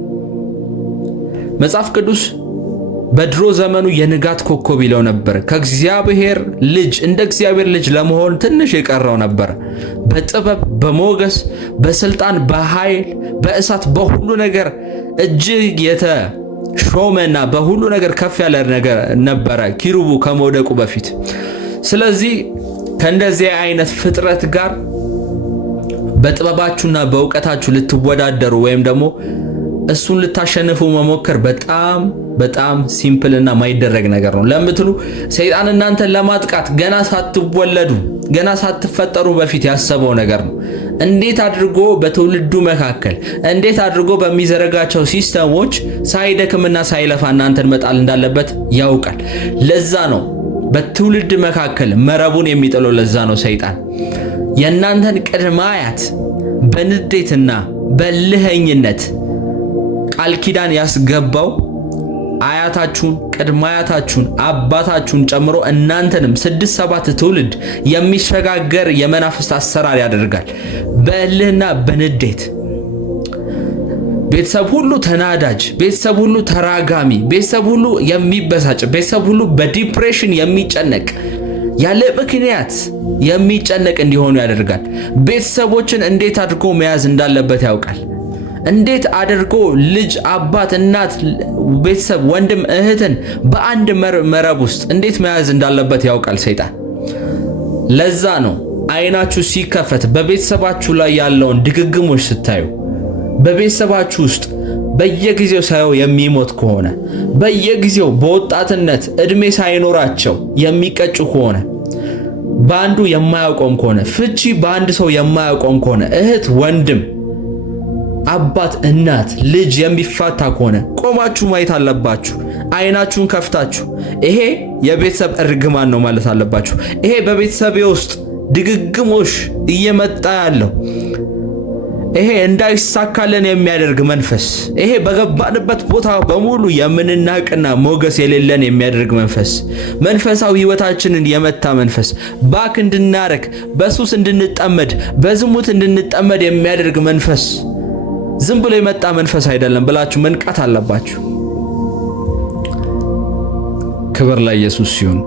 መጽሐፍ ቅዱስ በድሮ ዘመኑ የንጋት ኮከብ ይለው ነበር። ከእግዚአብሔር ልጅ እንደ እግዚአብሔር ልጅ ለመሆን ትንሽ የቀረው ነበር። በጥበብ፣ በሞገስ፣ በስልጣን፣ በኃይል፣ በእሳት፣ በሁሉ ነገር እጅግ የተሾመና በሁሉ ነገር ከፍ ያለ ነገር ነበረ ኪሩቡ ከመውደቁ በፊት። ስለዚህ ከእንደዚህ አይነት ፍጥረት ጋር በጥበባችሁና በእውቀታችሁ ልትወዳደሩ ወይም ደግሞ እሱን ልታሸንፉ መሞከር በጣም ሲምፕልና ማይደረግ ነገር ነው ለምትሉ ሰይጣን እናንተን ለማጥቃት ገና ሳትወለዱ ገና ሳትፈጠሩ በፊት ያሰበው ነገር ነው። እንዴት አድርጎ በትውልዱ መካከል እንዴት አድርጎ በሚዘረጋቸው ሲስተሞች ሳይደክምና ሳይለፋ እናንተን መጣል እንዳለበት ያውቃል። ለዛ ነው በትውልድ መካከል መረቡን የሚጥለው። ለዛ ነው ሰይጣን የእናንተን ቅድመ አያት በንዴትና በልህኝነት ቃል ኪዳን ያስገባው አያታችሁን፣ ቅድመ አያታችሁን፣ አባታችሁን ጨምሮ እናንተንም 6-7 ትውልድ የሚሸጋገር የመናፍስት አሰራር ያደርጋል። በእልህና በንዴት ቤተሰብ ሁሉ ተናዳጅ፣ ቤተሰብ ሁሉ ተራጋሚ፣ ቤተሰብ ሁሉ የሚበሳጭ፣ ቤተሰብ ሁሉ በዲፕሬሽን የሚጨነቅ ያለ ምክንያት የሚጨነቅ እንዲሆኑ ያደርጋል። ቤተሰቦችን እንዴት አድርጎ መያዝ እንዳለበት ያውቃል። እንዴት አድርጎ ልጅ፣ አባት፣ እናት፣ ቤተሰብ፣ ወንድም፣ እህትን በአንድ መረብ ውስጥ እንዴት መያዝ እንዳለበት ያውቃል ሰይጣን። ለዛ ነው አይናችሁ ሲከፈት በቤተሰባችሁ ላይ ያለውን ድግግሞች ስታዩ፣ በቤተሰባችሁ ውስጥ በየጊዜው ሳይው የሚሞት ከሆነ፣ በየጊዜው በወጣትነት እድሜ ሳይኖራቸው የሚቀጩ ከሆነ፣ በአንዱ የማያቆም ከሆነ፣ ፍቺ በአንድ ሰው የማያቆም ከሆነ፣ እህት፣ ወንድም፣ አባት፣ እናት፣ ልጅ የሚፋታ ከሆነ ቆማችሁ ማየት አለባችሁ። አይናችሁን ከፍታችሁ ይሄ የቤተሰብ እርግማን ነው ማለት አለባችሁ። ይሄ በቤተሰቤ ውስጥ ድግግሞሽ እየመጣ ያለው ይሄ እንዳይሳካልን የሚያደርግ መንፈስ፣ ይሄ በገባንበት ቦታ በሙሉ የምንናቅና ሞገስ የሌለን የሚያደርግ መንፈስ፣ መንፈሳዊ ሕይወታችንን የመታ መንፈስ፣ ባክ እንድናረክ፣ በሱስ እንድንጠመድ፣ በዝሙት እንድንጠመድ የሚያደርግ መንፈስ ዝም ብሎ የመጣ መንፈስ አይደለም ብላችሁ መንቃት አለባችሁ። ክብር ለኢየሱስ ይሁን።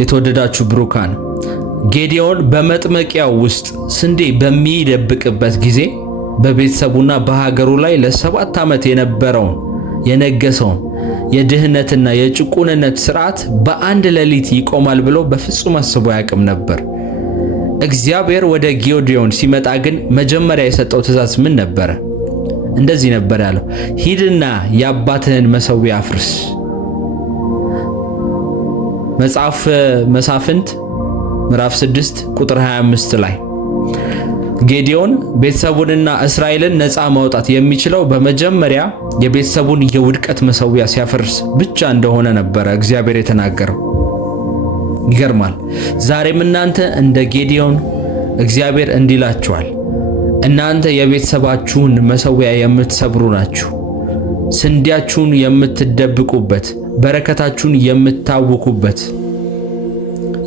የተወደዳችሁ ብሩካን ጌዲዮን በመጥመቂያው ውስጥ ስንዴ በሚደብቅበት ጊዜ በቤተሰቡና በሀገሩ ላይ ለ7 ዓመት የነበረውን የነገሰውን የድህነትና የጭቁንነት ሥርዓት በአንድ ሌሊት ይቆማል ብሎ በፍጹም አስቦ አያውቅም ነበር። እግዚአብሔር ወደ ጌዴዎን ሲመጣ ግን መጀመሪያ የሰጠው ትእዛዝ ምን ነበረ? እንደዚህ ነበር ያለው፣ ሂድና የአባትህን መሠዊያ አፍርስ። መጽሐፍ መሳፍንት ምዕራፍ 6 ቁጥር 25 ላይ ጌዴዎን ቤተሰቡንና እስራኤልን ነፃ ማውጣት የሚችለው በመጀመሪያ የቤተሰቡን የውድቀት መሠዊያ ሲያፈርስ ብቻ እንደሆነ ነበረ እግዚአብሔር የተናገረው። ይገርማል። ዛሬም እናንተ እንደ ጌዴዎን እግዚአብሔር እንዲላችኋል፣ እናንተ የቤተሰባችሁን መሠዊያ የምትሰብሩ ናችሁ፣ ስንዴያችሁን የምትደብቁበት፣ በረከታችሁን የምታውኩበት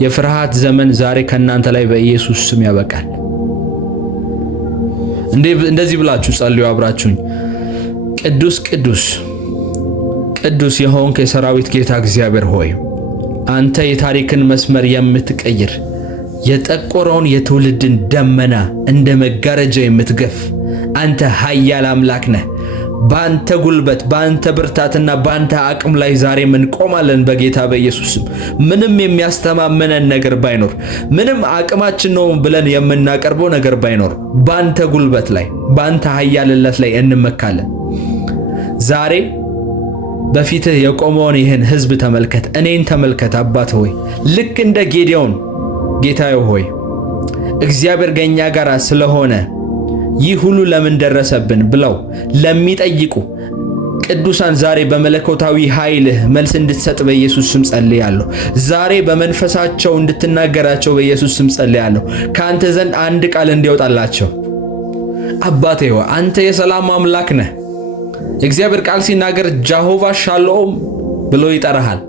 የፍርሃት ዘመን ዛሬ ከእናንተ ላይ በኢየሱስ ስም ያበቃል። እንደዚህ ብላችሁ ጸልዩ አብራችሁኝ። ቅዱስ ቅዱስ ቅዱስ የሆንክ የሰራዊት ጌታ እግዚአብሔር ሆይ አንተ የታሪክን መስመር የምትቀይር የጠቆረውን የትውልድን ደመና እንደ መጋረጃ የምትገፍ አንተ ኃያል አምላክ ነህ። ባንተ ጉልበት፣ ባንተ ብርታትና ባንተ አቅም ላይ ዛሬም እንቆማለን በጌታ በኢየሱስም። ምንም የሚያስተማመነን ነገር ባይኖር፣ ምንም አቅማችን ነው ብለን የምናቀርበው ነገር ባይኖር፣ ባንተ ጉልበት ላይ፣ ባንተ ኃያልነት ላይ እንመካለን። ዛሬ በፊትህ የቆመውን ይህን ሕዝብ ተመልከት፣ እኔን ተመልከት አባት ሆይ። ልክ እንደ ጌዴዎን ጌታዬ ሆይ እግዚአብሔር ከእኛ ጋር ስለሆነ ይህ ሁሉ ለምን ደረሰብን ብለው ለሚጠይቁ ቅዱሳን ዛሬ በመለኮታዊ ኃይልህ መልስ እንድትሰጥ በኢየሱስ ስም ጸልያለሁ። ዛሬ በመንፈሳቸው እንድትናገራቸው በኢየሱስ ስም ጸልያለሁ። ከአንተ ዘንድ አንድ ቃል እንዲወጣላቸው አባቴ ሆይ አንተ የሰላም አምላክ ነህ። የእግዚአብሔር ቃል ሲናገር ጃሆቫ ሻሎም ብሎ ይጠራሃል።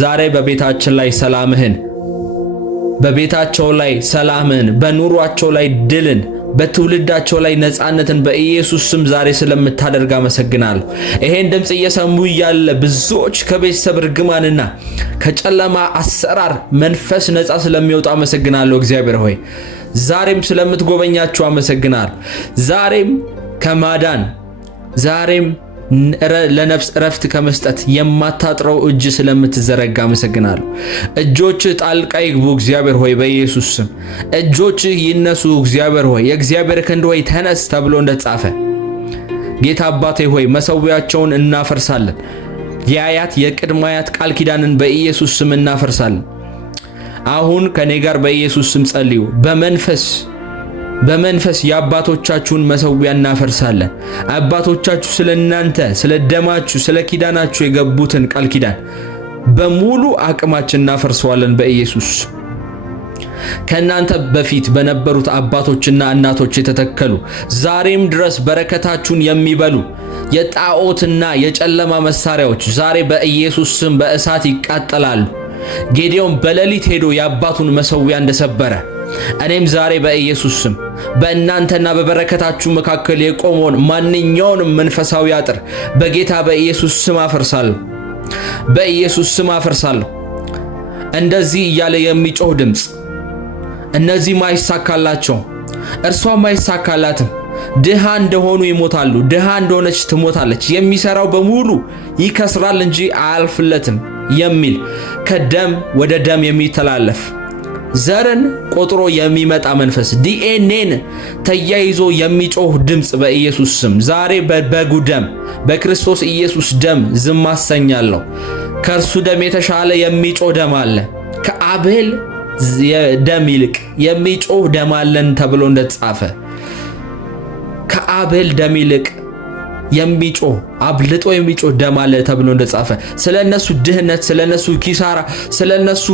ዛሬ በቤታችን ላይ ሰላምህን፣ በቤታቸው ላይ ሰላምህን፣ በኑሯቸው ላይ ድልን፣ በትውልዳቸው ላይ ነፃነትን በኢየሱስ ስም ዛሬ ስለምታደርግ አመሰግናለሁ። ይሄን ድምጽ እየሰሙ ያለ ብዙዎች ከቤተሰብ ርግማንና ከጨለማ አሰራር መንፈስ ነፃ ስለሚወጣ አመሰግናለሁ። እግዚአብሔር ሆይ ዛሬም ስለምትጎበኛቸው አመሰግናለሁ። ዛሬም ከማዳን ዛሬም ለነፍስ እረፍት ከመስጠት የማታጥረው እጅ ስለምትዘረጋ አመሰግናለሁ። እጆች ጣልቃ ይግቡ እግዚአብሔር ሆይ በኢየሱስ ስም። እጆች ይነሱ እግዚአብሔር ሆይ። የእግዚአብሔር ክንድ ሆይ ተነስ ተብሎ እንደተጻፈ ጌታ አባቴ ሆይ መሠዊያቸውን እናፈርሳለን። የአያት የቅድመ አያት ቃል ኪዳንን በኢየሱስ ስም እናፈርሳለን። አሁን ከኔ ጋር በኢየሱስ ስም ጸልዩ። በመንፈስ የአባቶቻችሁን መሠዊያ እናፈርሳለን። አባቶቻችሁ ስለናንተ፣ ስለ ደማችሁ፣ ስለ ኪዳናችሁ የገቡትን ቃል ኪዳን በሙሉ አቅማችን እናፈርሰዋለን በኢየሱስ። ከእናንተ በፊት በነበሩት አባቶችና እናቶች የተተከሉ ዛሬም ድረስ በረከታችሁን የሚበሉ የጣዖትና የጨለማ መሳሪያዎች ዛሬ በኢየሱስ ስም በእሳት ይቃጠላሉ። ጌዴዎን በሌሊት ሄዶ የአባቱን መሠዊያ እንደሰበረ እኔም ዛሬ በኢየሱስ ስም በእናንተና በበረከታችሁ መካከል የቆመውን ማንኛውንም መንፈሳዊ አጥር በጌታ በኢየሱስ ስም አፈርሳለሁ። በኢየሱስ ስም አፈርሳለሁ። እንደዚህ እያለ የሚጮህ ድምፅ፣ እነዚህ ማይሳካላቸው፣ እርሷ ማይሳካላትም፣ ድሃ እንደሆኑ ይሞታሉ፣ ድሃ እንደሆነች ትሞታለች፣ የሚሰራው በሙሉ ይከስራል እንጂ አያልፍለትም የሚል ከደም ወደ ደም የሚተላለፍ ዘርን ቆጥሮ የሚመጣ መንፈስ ዲኤንኤን ተያይዞ የሚጮህ ድምፅ በኢየሱስ ስም ዛሬ በበጉ ደም በክርስቶስ ኢየሱስ ደም ዝም አሰኛለሁ። ከእርሱ ደም የተሻለ የሚጮህ ደም አለ። ከአቤል ደም ይልቅ የሚጮህ ደም አለን ተብሎ እንደተጻፈ ከአቤል ደም ይልቅ የሚጮህ አብልጦ የሚጮህ ደም አለ ተብሎ እንደተጻፈ ስለነሱ ድህነት፣ ስለነሱ ኪሳራ፣ ስለነሱ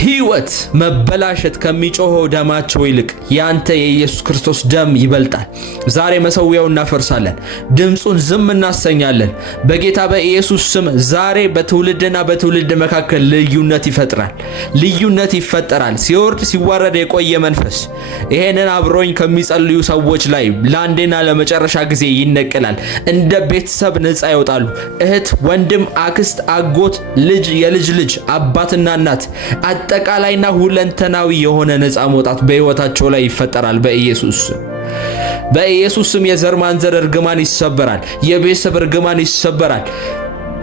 ሕይወት መበላሸት ከሚጮኸው ደማቸው ይልቅ ያንተ የኢየሱስ ክርስቶስ ደም ይበልጣል። ዛሬ መሠዊያውን እናፈርሳለን፣ ድምፁን ዝም እናሰኛለን። በጌታ በኢየሱስ ስም ዛሬ በትውልድና በትውልድ መካከል ልዩነት ይፈጠራል። ሲወርድ ሲዋረድ የቆየ መንፈስ ይሄንን አብሮኝ ከሚጸልዩ ሰዎች ላይ ለአንዴና ለመጨረሻ ጊዜ ይነቀላል። እንደ ቤተሰብ ነፃ ይወጣሉ። እህት፣ ወንድም፣ አክስት፣ አጎት፣ ልጅ፣ የልጅ ልጅ፣ አባትና እናት አጠቃላይና ሁለንተናዊ የሆነ ነፃ መውጣት በሕይወታቸው ላይ ይፈጠራል በኢየሱስ። በኢየሱስ ስም የዘር ማንዘር እርግማን ይሰበራል። የቤተሰብ እርግማን ይሰበራል።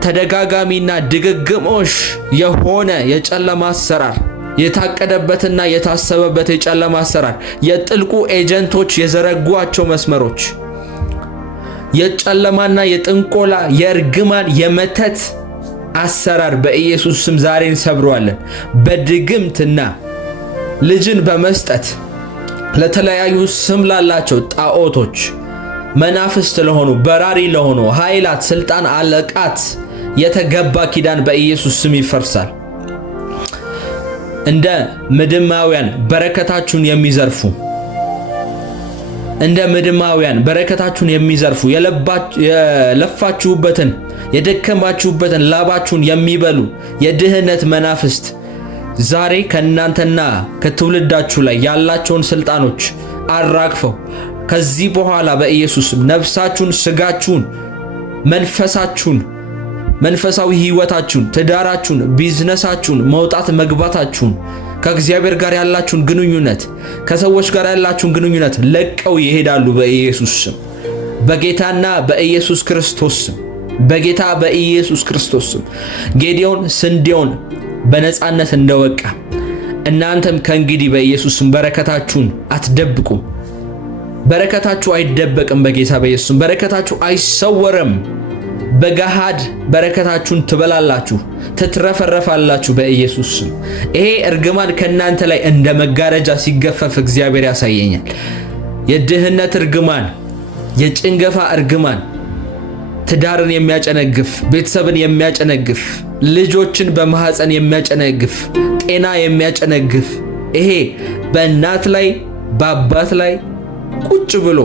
ተደጋጋሚና ድግግሞሽ የሆነ የጨለማ አሰራር፣ የታቀደበትና የታሰበበት የጨለማ አሰራር፣ የጥልቁ ኤጀንቶች የዘረጓቸው መስመሮች፣ የጨለማና የጥንቆላ የእርግማን የመተት አሰራር በኢየሱስ ስም ዛሬ እንሰብረዋለን። በድግምትና ልጅን በመስጠት ለተለያዩ ስም ላላቸው ጣዖቶች፣ መናፍስት ለሆኑ በራሪ ለሆኑ ኃይላት፣ ስልጣን፣ አለቃት የተገባ ኪዳን በኢየሱስ ስም ይፈርሳል። እንደ ምድማውያን በረከታችሁን የሚዘርፉ የለፋችሁበትን የደከማችሁበትን ላባችሁን የሚበሉ የድህነት መናፍስት ዛሬ ከእናንተና ከትውልዳችሁ ላይ ያላቸውን ስልጣኖች አራግፈው ከዚህ በኋላ በኢየሱስ ነፍሳችሁን፣ ስጋችሁን፣ መንፈሳችሁን፣ መንፈሳዊ ህይወታችሁን፣ ትዳራችሁን፣ ቢዝነሳችሁን፣ መውጣት መግባታችሁን፣ ከእግዚአብሔር ጋር ያላችሁን ግንኙነት፣ ከሰዎች ጋር ያላችሁን ግንኙነት ለቀው ይሄዳሉ በኢየሱስ ስም። በጌታና በኢየሱስ ክርስቶስ ስም፣ በጌታ በኢየሱስ ክርስቶስ ስም። ጌዲዮን ስንዴውን በነፃነት እንደወቃ እናንተም ከእንግዲህ በኢየሱስ ስም በረከታችሁን አትደብቁም። በረከታችሁ አይደበቅም። በጌታ በኢየሱስ ስም በረከታችሁ አይሰወርም። በገሃድ በረከታችሁን ትበላላችሁ፣ ትትረፈረፋላችሁ በኢየሱስ ስም። ይሄ እርግማን ከእናንተ ላይ እንደ መጋረጃ ሲገፈፍ እግዚአብሔር ያሳየኛል። የድህነት እርግማን፣ የጭንገፋ እርግማን፣ ትዳርን የሚያጨነግፍ፣ ቤተሰብን የሚያጨነግፍ፣ ልጆችን በማህፀን የሚያጨነግፍ፣ ጤና የሚያጨነግፍ ይሄ በእናት ላይ በአባት ላይ ቁጭ ብሎ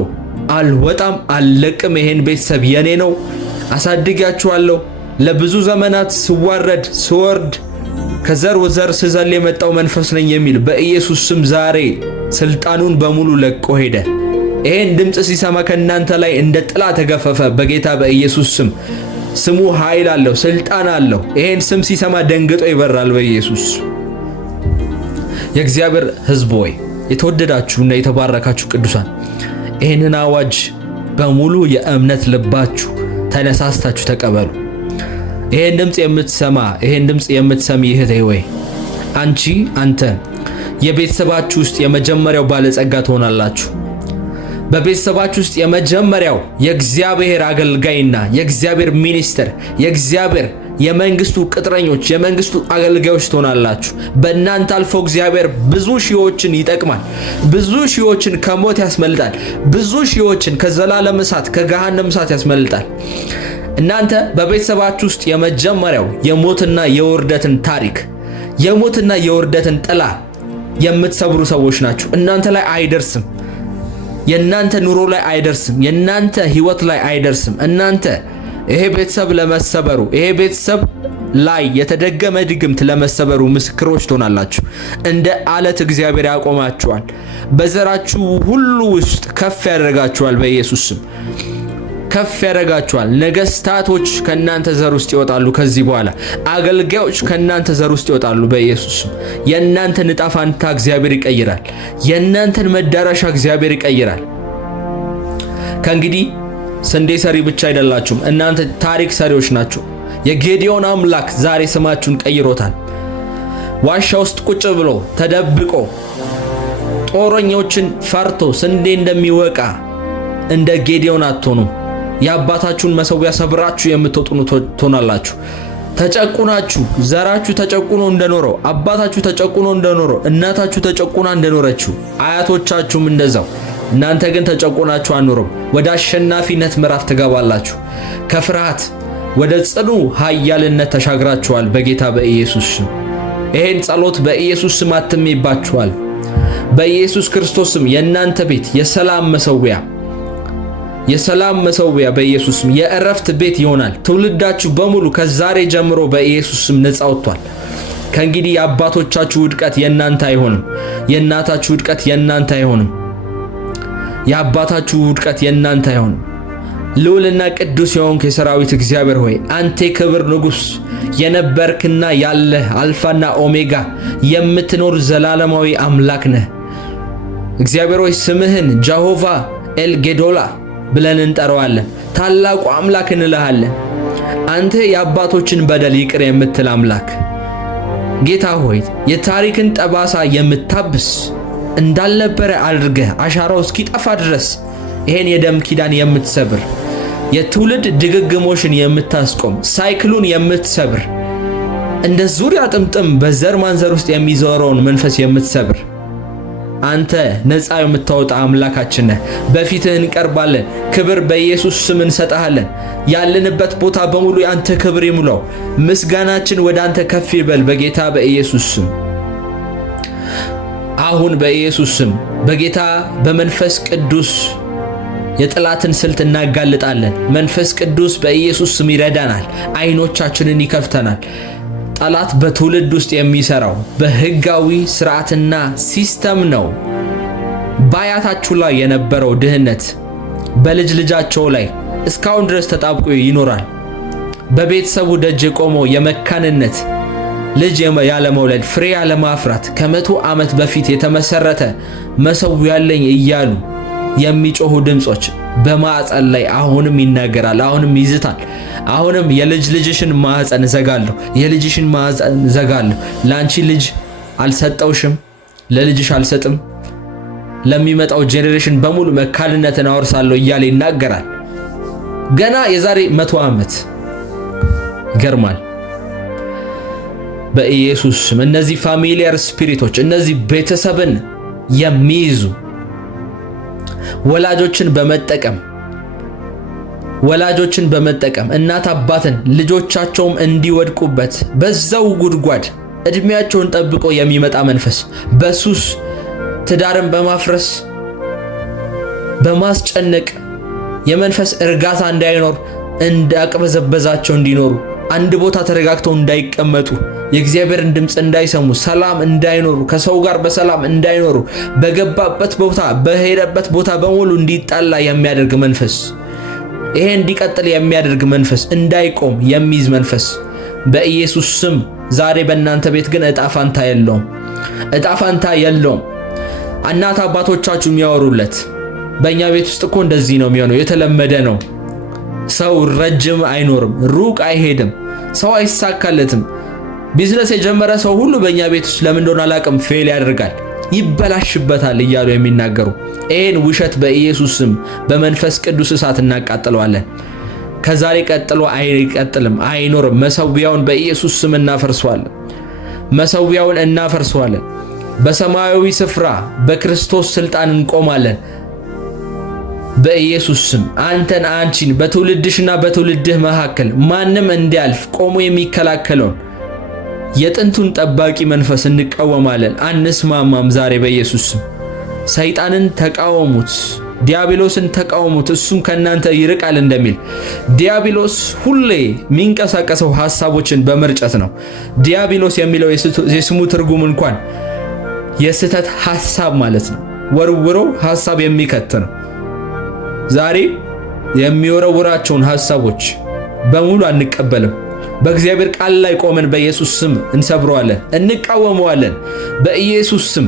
አልወጣም አልለቅም፣ ይሄን ቤተሰብ የኔ ነው አሳድጋችኋለሁ፣ ለብዙ ዘመናት ስዋረድ ስወርድ ከዘር ወዘር ስዘል የመጣው መንፈስ ነኝ የሚል በኢየሱስ ስም ዛሬ ስልጣኑን በሙሉ ለቆ ሄደ። ይሄን ድምጽ ሲሰማ ከእናንተ ላይ እንደ ጥላ ተገፈፈ በጌታ በኢየሱስ ስም። ስሙ ኃይል አለው፣ ስልጣን አለው። ይሄን ስም ሲሰማ ደንግጦ ይበራል በኢየሱስ። የእግዚአብሔር ሕዝብ ሆይ የተወደዳችሁና የተባረካችሁ ቅዱሳን ይሄንን አዋጅ በሙሉ የእምነት ልባችሁ ተነሳስታችሁ ተቀበሉ። ይሄን ድምጽ የምትሰማ ይሄን ድምጽ የምትሰሚ እህቴ ሆይ አንተ የቤተሰባችሁ ውስጥ የመጀመሪያው ባለጸጋ ትሆናላችሁ። በቤተሰባችሁ ውስጥ የመጀመሪያው የእግዚአብሔር አገልጋይና የእግዚአብሔር ሚኒስተር፣ የእግዚአብሔር የመንግስቱ ቅጥረኞች፣ የመንግስቱ አገልጋዮች ትሆናላችሁ። በእናንተ አልፎ እግዚአብሔር ብዙ ሺዎችን ይጠቅማል። ብዙ ሺዎችን ከሞት ያስመልጣል። ብዙ ሺዎችን ከዘላለም እሳት ከገሃነም እሳት ያስመልጣል። እናንተ በቤተሰባችሁ ውስጥ የመጀመሪያው የሞትና የውርደትን ታሪክ፣ የሞትና የውርደትን ጥላ የምትሰብሩ ሰዎች ናችሁ። እናንተ ላይ አይደርስም። የእናንተ ኑሮ ላይ አይደርስም። የእናንተ ህይወት ላይ አይደርስም። እናንተ ይሄ ቤተሰብ ለመሰበሩ፣ ይሄ ቤተሰብ ላይ የተደገመ ድግምት ለመሰበሩ ምስክሮች ትሆናላችሁ። እንደ አለት እግዚአብሔር ያቆማችኋል። በዘራችሁ ሁሉ ውስጥ ከፍ ያደርጋችኋል። በኢየሱስ ስም ከፍ ያደርጋችኋል። ነገስታቶች ከእናንተ ዘር ውስጥ ይወጣሉ። ከዚህ በኋላ አገልጋዮች ከእናንተ ዘር ውስጥ ይወጣሉ። በኢየሱስ ስም የእናንተን ዕጣ ፈንታ እግዚአብሔር ይቀይራል። የእናንተን መዳረሻ እግዚአብሔር ይቀይራል። ከእንግዲህ ስንዴ ሰሪ ብቻ አይደላችሁም። እናንተ ታሪክ ሰሪዎች ናችሁ። የጌዲዮን አምላክ ዛሬ ስማችሁን ቀይሮታል። ዋሻ ውስጥ ቁጭ ብሎ ተደብቆ ጦረኞችን ፈርቶ ስንዴ እንደሚወቃ እንደ ጌዲዮን አትሆኑም። የአባታችሁን መሠዊያ ሰብራችሁ የምትወጡ ትሆናላችሁ። ተጨቁናችሁ፣ ዘራችሁ ተጨቁኖ እንደኖረው፣ አባታችሁ ተጨቁኖ እንደኖረው፣ እናታችሁ ተጨቁና እንደኖረችው፣ አያቶቻችሁም እንደዛው እናንተ ግን ተጨቁናችሁ አኑሩም። ወደ አሸናፊነት ምዕራፍ ትገባላችሁ። ከፍርሃት ወደ ጽኑ ኃያልነት ተሻግራችኋል በጌታ በኢየሱስ ስም። ይሄን ጸሎት በኢየሱስ ስም አትሜባችኋል። በኢየሱስ ክርስቶስ ስም የእናንተ ቤት የሰላም መሠዊያ በኢየሱስ ስም የእረፍት ቤት ይሆናል። ትውልዳችሁ በሙሉ ከዛሬ ጀምሮ በኢየሱስ ስም ነፃ ወጥቷል። ከእንግዲህ የአባቶቻችሁ ውድቀት የእናንተ አይሆንም። የእናታችሁ ውድቀት የእናንተ አይሆንም። የአባታችሁ ውድቀት የእናንተ አይሆንም። ልዑልና ቅዱስ የሆንክ የሰራዊት እግዚአብሔር ሆይ አንተ የክብር ንጉሥ የነበርክና ያለህ አልፋና ኦሜጋ የምትኖር ዘላለማዊ አምላክ ነህ። እግዚአብሔር ሆይ ስምህን ጃሆቫ ኤልጌዶላ ብለን እንጠራዋለን። ታላቁ አምላክ እንልሃለን። አንተ የአባቶችን በደል ይቅር የምትል አምላክ ጌታ ሆይ የታሪክን ጠባሳ የምታብስ እንዳልነበረ አድርገህ አሻራው እስኪጠፋ ድረስ ይሄን የደም ኪዳን የምትሰብር የትውልድ ድግግሞሽን የምታስቆም ሳይክሉን የምትሰብር እንደ ዙሪያ ጥምጥም በዘር ማንዘር ውስጥ የሚዞረውን መንፈስ የምትሰብር አንተ ነፃ የምታወጣ አምላካችን ነህ። በፊትህ እንቀርባለን። ክብር በኢየሱስ ስም እንሰጣለን። ያለንበት ቦታ በሙሉ ያንተ ክብር ይሙላው። ምስጋናችን ወደ አንተ ከፍ ይበል በጌታ በኢየሱስ ስም። አሁን በኢየሱስ ስም በጌታ በመንፈስ ቅዱስ የጠላትን ስልት እናጋልጣለን። መንፈስ ቅዱስ በኢየሱስ ስም ይረዳናል። አይኖቻችንን ይከፍተናል። ጠላት በትውልድ ውስጥ የሚሰራው በህጋዊ ስርዓትና ሲስተም ነው። በአያታችሁ ላይ የነበረው ድህነት በልጅ ልጃቸው ላይ እስካሁን ድረስ ተጣብቆ ይኖራል። በቤተሰቡ ደጅ የቆመው የመካንነት ልጅ ያለመውለድ ፍሬ ያለማፍራት ከ100 ዓመት በፊት የተመሰረተ መሰዊያ ያለኝ እያሉ የሚጮሁ ድምጾች በማዕፀን ላይ አሁንም ይናገራል፣ አሁንም ይዝታል። አሁንም የልጅ ልጅሽን ማዕፀን ዘጋለሁ፣ የልጅሽን ማዕፀን ዘጋለሁ። ላንቺ ልጅ አልሰጠውሽም፣ ለልጅሽ አልሰጥም፣ ለሚመጣው ጄኔሬሽን በሙሉ መካንነትን አወርሳለሁ እያለ ይናገራል። ገና የዛሬ 100 ዓመት ይገርማል። በኢየሱስ ስም እነዚህ ፋሚሊያር ስፒሪቶች እነዚህ ቤተሰብን የሚይዙ ወላጆችን በመጠቀም እናት አባትን ልጆቻቸውም እንዲወድቁበት በዛው ጉድጓድ እድሜያቸውን ጠብቆ የሚመጣ መንፈስ በሱስ ትዳርን በማፍረስ በማስጨነቅ የመንፈስ እርጋታ እንዳይኖር እንዳቀበዘበዛቸው እንዲኖሩ አንድ ቦታ ተረጋግተው እንዳይቀመጡ የእግዚአብሔርን ድምጽ እንዳይሰሙ ሰላም እንዳይኖሩ ከሰው ጋር በሰላም እንዳይኖሩ በገባበት ቦታ በሄደበት ቦታ በሙሉ እንዲጣላ የሚያደርግ መንፈስ ይሄ እንዲቀጥል የሚያደርግ መንፈስ እንዳይቆም የሚይዝ መንፈስ በኢየሱስ ስም ዛሬ በእናንተ ቤት ግን እጣፋንታ የለውም። እናት አባቶቻችሁ የሚያወሩለት በእኛ ቤት ውስጥ እኮ እንደዚህ ነው የሚሆነው፣ የተለመደ ነው። ሰው ረጅም አይኖርም፣ ሩቅ አይሄድም፣ ሰው አይሳካለትም። ቢዝነስ የጀመረ ሰው ሁሉ በእኛ ቤት ውስጥ ለምን እንደሆነ አላውቅም ፌል ያደርጋል፣ ይበላሽበታል እያሉ የሚናገሩ ይሄን ውሸት በኢየሱስ ስም በመንፈስ ቅዱስ እሳት እናቃጥለዋለን። ከዛሬ ቀጥሎ አይቀጥልም፣ አይኖርም። መሰዊያውን በኢየሱስ ስም እናፈርሰዋለን። በሰማያዊ ስፍራ በክርስቶስ ስልጣን እንቆማለን። በኢየሱስ ስም አንቺን በትውልድሽና በትውልድህ መካከል ማንም እንዲያልፍ ቆሞ የሚከላከለውን የጥንቱን ጠባቂ መንፈስ እንቃወማለን፣ አንስማማም። ዛሬ በኢየሱስ ስም ሰይጣንን ተቃወሙት፣ ዲያብሎስን ተቃወሙት፣ እሱም ከናንተ ይርቃል እንደሚል ዲያብሎስ ሁሌ የሚንቀሳቀሰው ሐሳቦችን በመርጨት ነው። ዲያብሎስ የሚለው የስሙ ትርጉም እንኳን የስተት ሐሳብ ማለት ነው። ወርውሮ ሐሳብ የሚከት ነው። ዛሬ የሚወረውራቸውን ሐሳቦች በሙሉ አንቀበልም። በእግዚአብሔር ቃል ላይ ቆመን በኢየሱስ ስም እንሰብረዋለን፣ እንቃወመዋለን። በኢየሱስ ስም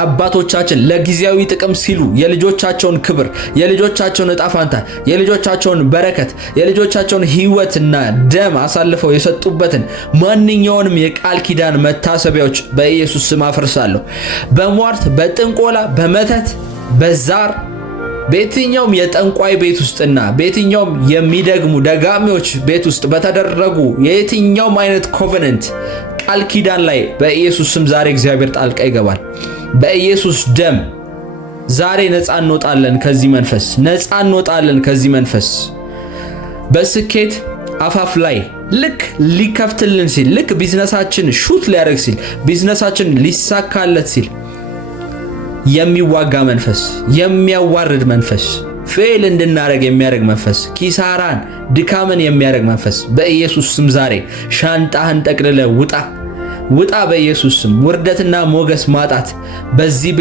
አባቶቻችን ለጊዜያዊ ጥቅም ሲሉ የልጆቻቸውን ክብር፣ የልጆቻቸውን ዕጣ ፈንታ፣ የልጆቻቸውን በረከት፣ የልጆቻቸውን ሕይወትና ደም አሳልፈው የሰጡበትን ማንኛውንም የቃል ኪዳን መታሰቢያዎች በኢየሱስ ስም አፈርሳለሁ። በሟርት፣ በጥንቆላ፣ በመተት፣ በዛር በየትኛውም የጠንቋይ ቤት ውስጥና በየትኛውም የሚደግሙ ደጋሚዎች ቤት ውስጥ በተደረጉ የየትኛውም አይነት ኮቨነንት ቃል ኪዳን ላይ በኢየሱስ ስም ዛሬ እግዚአብሔር ጣልቃ ይገባል። በኢየሱስ ደም ዛሬ ነፃ እንወጣለን ከዚህ መንፈስ። በስኬት አፋፍ ላይ ልክ ሊከፍትልን ሲል፣ ልክ ቢዝነሳችን ሹት ሊያደርግ ሲል፣ ቢዝነሳችን ሊሳካለት ሲል የሚዋጋ መንፈስ፣ የሚያዋርድ መንፈስ፣ ፌል እንድናረግ የሚያደርግ መንፈስ፣ ኪሳራን ድካምን የሚያደርግ መንፈስ በኢየሱስ ስም ዛሬ ሻንጣህን ጠቅልለ ውጣ በኢየሱስ ስም። ውርደትና ሞገስ ማጣት በዚህ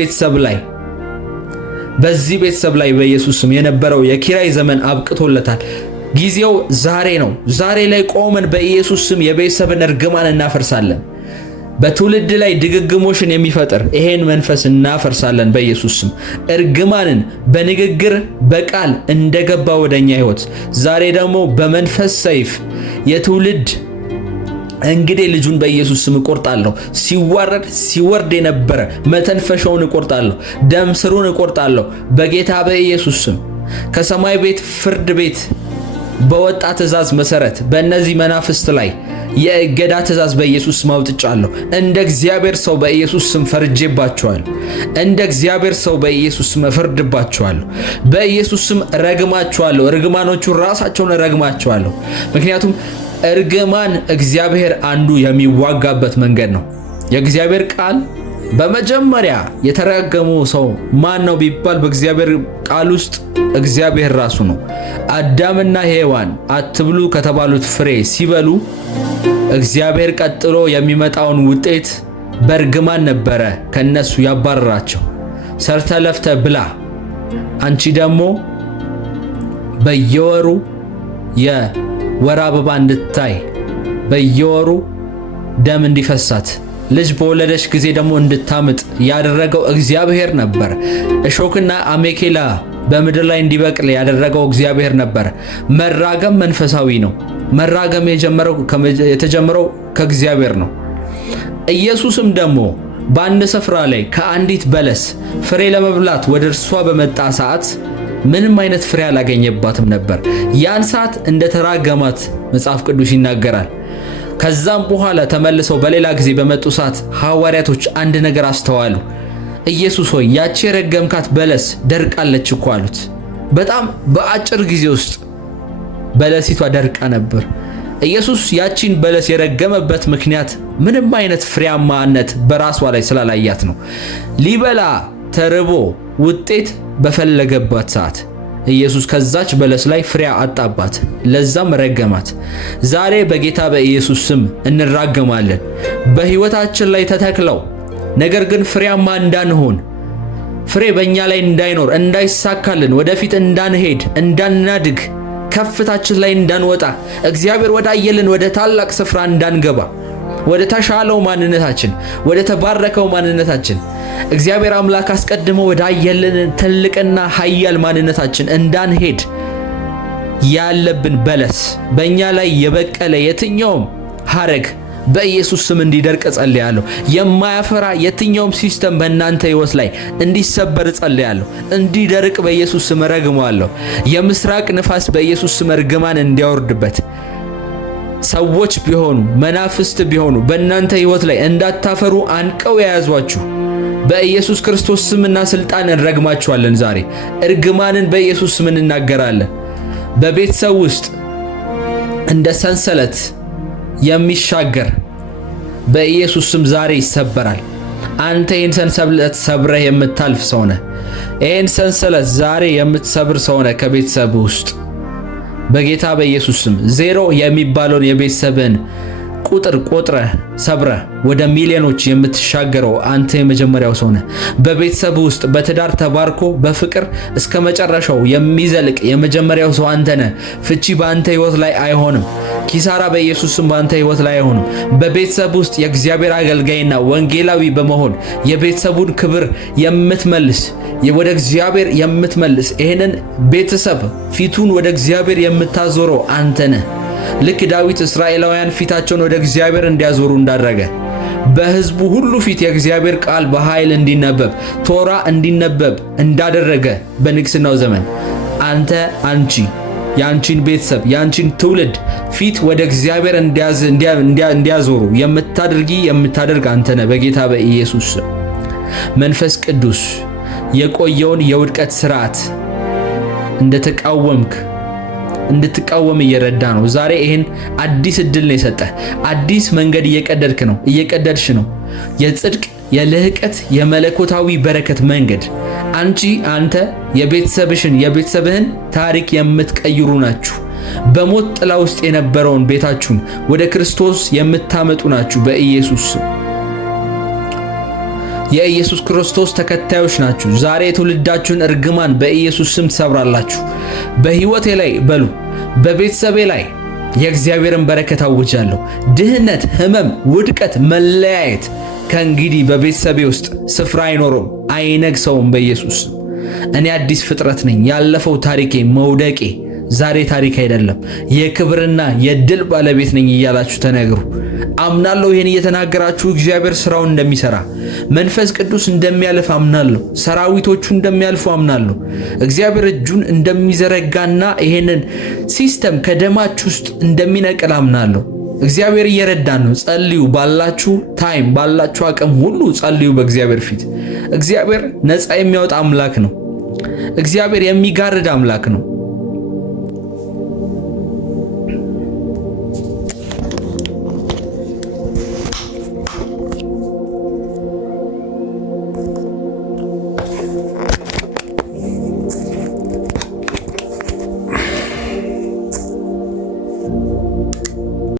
ቤተሰብ ላይ በኢየሱስ ስም የነበረው የኪራይ ዘመን አብቅቶለታል። ጊዜው ዛሬ ነው። ዛሬ ላይ ቆመን በኢየሱስ ስም የቤተሰብን እርግማን እናፈርሳለን። በትውልድ ላይ ድግግሞሽን የሚፈጥር ይሄን መንፈስ እናፈርሳለን በኢየሱስ ስም። እርግማንን በንግግር በቃል እንደገባ ወደኛ ሕይወት ዛሬ ደግሞ በመንፈስ ሰይፍ የትውልድ እንግዲህ ልጁን በኢየሱስ ስም እቆርጣለሁ። ሲዋረድ ሲወርድ የነበረ መተንፈሻውን እቆርጣለሁ። ደም ስሩን እቆርጣለሁ በጌታ በኢየሱስ ስም። ከሰማይ ቤት ፍርድ ቤት በወጣ ትእዛዝ መሰረት በእነዚህ መናፍስት ላይ የእገዳ ትእዛዝ በኢየሱስ ስም አውጥቻለሁ። እንደ እግዚአብሔር ሰው በኢየሱስ ስም ፈርጄባቸዋለሁ። እንደ እግዚአብሔር ሰው በኢየሱስ ስም እፈርድባቸዋለሁ። በኢየሱስ ስም ረግማቸዋለሁ። እርግማኖቹን ራሳቸውን ረግማቸዋለሁ። ምክንያቱም እርግማን እግዚአብሔር አንዱ የሚዋጋበት መንገድ ነው። የእግዚአብሔር ቃል በመጀመሪያ የተረገሙ ሰው ማን ነው ቢባል በእግዚአብሔር ቃል ውስጥ እግዚአብሔር ራሱ ነው። አዳምና ሔዋን አትብሉ ከተባሉት ፍሬ ሲበሉ እግዚአብሔር ቀጥሎ የሚመጣውን ውጤት በእርግማን ነበረ ከነሱ ያባረራቸው። ሰርተ ለፍተ ብላ፣ አንቺ ደግሞ በየወሩ የወር አበባ እንድታይ፣ በየወሩ ደም እንዲፈሳት፣ ልጅ በወለደች ጊዜ ደግሞ እንድታምጥ ያደረገው እግዚአብሔር ነበር። እሾክና አሜኬላ በምድር ላይ እንዲበቅል ያደረገው እግዚአብሔር ነበር። መራገም መንፈሳዊ ነው። መራገም የተጀመረው ከእግዚአብሔር ነው። ኢየሱስም ደግሞ በአንድ ስፍራ ላይ ከአንዲት በለስ ፍሬ ለመብላት ወደ እርሷ በመጣ ሰዓት ምንም አይነት ፍሬ አላገኘባትም ነበር። ያን ሰዓት እንደተራገማት መጽሐፍ ቅዱስ ይናገራል። ከዛም በኋላ ተመልሰው በሌላ ጊዜ በመጡ ሰዓት ሐዋርያቶች አንድ ነገር አስተዋሉ። ኢየሱስ ሆይ ያቺ የረገምካት በለስ ደርቃለች እኮ አሉት። በጣም በአጭር ጊዜ ውስጥ በለሲቷ ደርቃ ነበር። ኢየሱስ ያቺን በለስ የረገመበት ምክንያት ምንም አይነት ፍሬያማነት በራሷ ላይ ስላላያት ነው። ሊበላ ተርቦ ውጤት በፈለገባት ሰዓት ኢየሱስ ከዛች በለስ ላይ ፍሬ አጣባት፣ ለዛም ረገማት። ዛሬ በጌታ በኢየሱስ ስም እንራገማለን። በሕይወታችን ላይ ተተክለው ነገር ግን ፍሬያማ እንዳንሆን፣ ፍሬ በእኛ ላይ እንዳይኖር፣ እንዳይሳካልን፣ ወደፊት እንዳንሄድ፣ እንዳናድግ፣ ከፍታችን ላይ እንዳንወጣ፣ እግዚአብሔር ወዳየልን ወደ ታላቅ ስፍራ እንዳንገባ፣ ወደ ተሻለው ማንነታችን፣ ወደ ተባረከው ማንነታችን፣ እግዚአብሔር አምላክ አስቀድሞ ወዳየልን ትልቅና ኃያል ማንነታችን እንዳንሄድ ያለብን በለስ በእኛ ላይ የበቀለ የትኛውም ሐረግ በኢየሱስ ስም እንዲደርቅ ጸልያለሁ። የማያፈራ የትኛውም ሲስተም በእናንተ ሕይወት ላይ እንዲሰበር ጸልያለሁ። እንዲደርቅ በኢየሱስ ስም ረግማለሁ። የምስራቅ ንፋስ በኢየሱስ ስም እርግማን እንዲያወርድበት፣ ሰዎች ቢሆኑ መናፍስት ቢሆኑ በእናንተ ሕይወት ላይ እንዳታፈሩ አንቀው የያዟችሁ በኢየሱስ ክርስቶስ ስምና ስልጣን እንረግማችኋለን። ዛሬ እርግማንን በኢየሱስ ስም እንናገራለን። በቤተሰብ ውስጥ እንደ ሰንሰለት የሚሻገር በኢየሱስ ስም ዛሬ ይሰበራል። አንተ ይህን ሰንሰለት ሰብረህ የምታልፍ ሰው ነህ። ይህን ሰንሰለት ዛሬ የምትሰብር ሰው ነህ። ከቤተሰብ ውስጥ በጌታ በኢየሱስ ስም ዜሮ የሚባለውን የቤተሰብን ቁጥር ቆጥረህ ሰብረህ ወደ ሚሊዮኖች የምትሻገረው አንተ የመጀመሪያው ሰው ነህ። በቤተሰብ ውስጥ በትዳር ተባርኮ በፍቅር እስከ መጨረሻው የሚዘልቅ የመጀመሪያው ሰው አንተ ነህ። ፍቺ በአንተ ሕይወት ላይ አይሆንም። ኪሳራ በኢየሱስ ስም በአንተ ሕይወት ላይ አይሆንም። በቤተሰብ ውስጥ የእግዚአብሔር አገልጋይና ወንጌላዊ በመሆን የቤተሰቡን ክብር የምትመልስ ወደ እግዚአብሔር የምትመልስ ይህንን ቤተሰብ ፊቱን ወደ እግዚአብሔር የምታዞረው አንተ ነህ። ልክ ዳዊት እስራኤላውያን ፊታቸውን ወደ እግዚአብሔር እንዲያዞሩ እንዳደረገ በሕዝቡ ሁሉ ፊት የእግዚአብሔር ቃል በኃይል እንዲነበብ ቶራ እንዲነበብ እንዳደረገ በንግስናው ዘመን አንተ አንቺ ያንቺን ቤተሰብ ያንቺን ትውልድ ፊት ወደ እግዚአብሔር እንዲያዞሩ የምታደርግ አንተ ነህ። በጌታ በኢየሱስ መንፈስ ቅዱስ የቆየውን የውድቀት ስርዓት እንድትቃወም እየረዳ ነው። ዛሬ ይሄን አዲስ እድል ነው የሰጠህ። አዲስ መንገድ እየቀደድሽ ነው። የጽድቅ የልህቀት የመለኮታዊ በረከት መንገድ አንተ የቤተሰብህን ታሪክ የምትቀይሩ ናችሁ። በሞት ጥላ ውስጥ የነበረውን ቤታችሁን ወደ ክርስቶስ የምታመጡ ናችሁ። በኢየሱስ የኢየሱስ ክርስቶስ ተከታዮች ናችሁ። ዛሬ የትውልዳችሁን እርግማን በኢየሱስ ስም ትሰብራላችሁ። በሕይወቴ ላይ በሉ፣ በቤተሰቤ ላይ የእግዚአብሔርን በረከት አውጃለሁ። ድህነት፣ ህመም፣ ውድቀት፣ መለያየት ከእንግዲህ በቤተሰቤ ውስጥ ስፍራ አይኖረውም፣ አይነግሰውም በኢየሱስ። እኔ አዲስ ፍጥረት ነኝ። ያለፈው ታሪኬ፣ መውደቄ ዛሬ ታሪክ አይደለም። የክብርና የድል ባለቤት ነኝ እያላችሁ ተናገሩ። አምናለሁ። ይሄን እየተናገራችሁ እግዚአብሔር ስራውን እንደሚሰራ፣ መንፈስ ቅዱስ እንደሚያልፍ አምናለሁ። ሰራዊቶቹ እንደሚያልፉ አምናለሁ። እግዚአብሔር እጁን እንደሚዘረጋና ይሄንን ሲስተም ከደማችሁ ውስጥ እንደሚነቅል አምናለሁ። እግዚአብሔር እየረዳን ነው። ጸልዩ። ባላችሁ ታይም፣ ባላችሁ አቅም ሁሉ ጸልዩ በእግዚአብሔር ፊት። እግዚአብሔር ነፃ የሚያወጣ አምላክ ነው። እግዚአብሔር የሚጋርድ አምላክ ነው።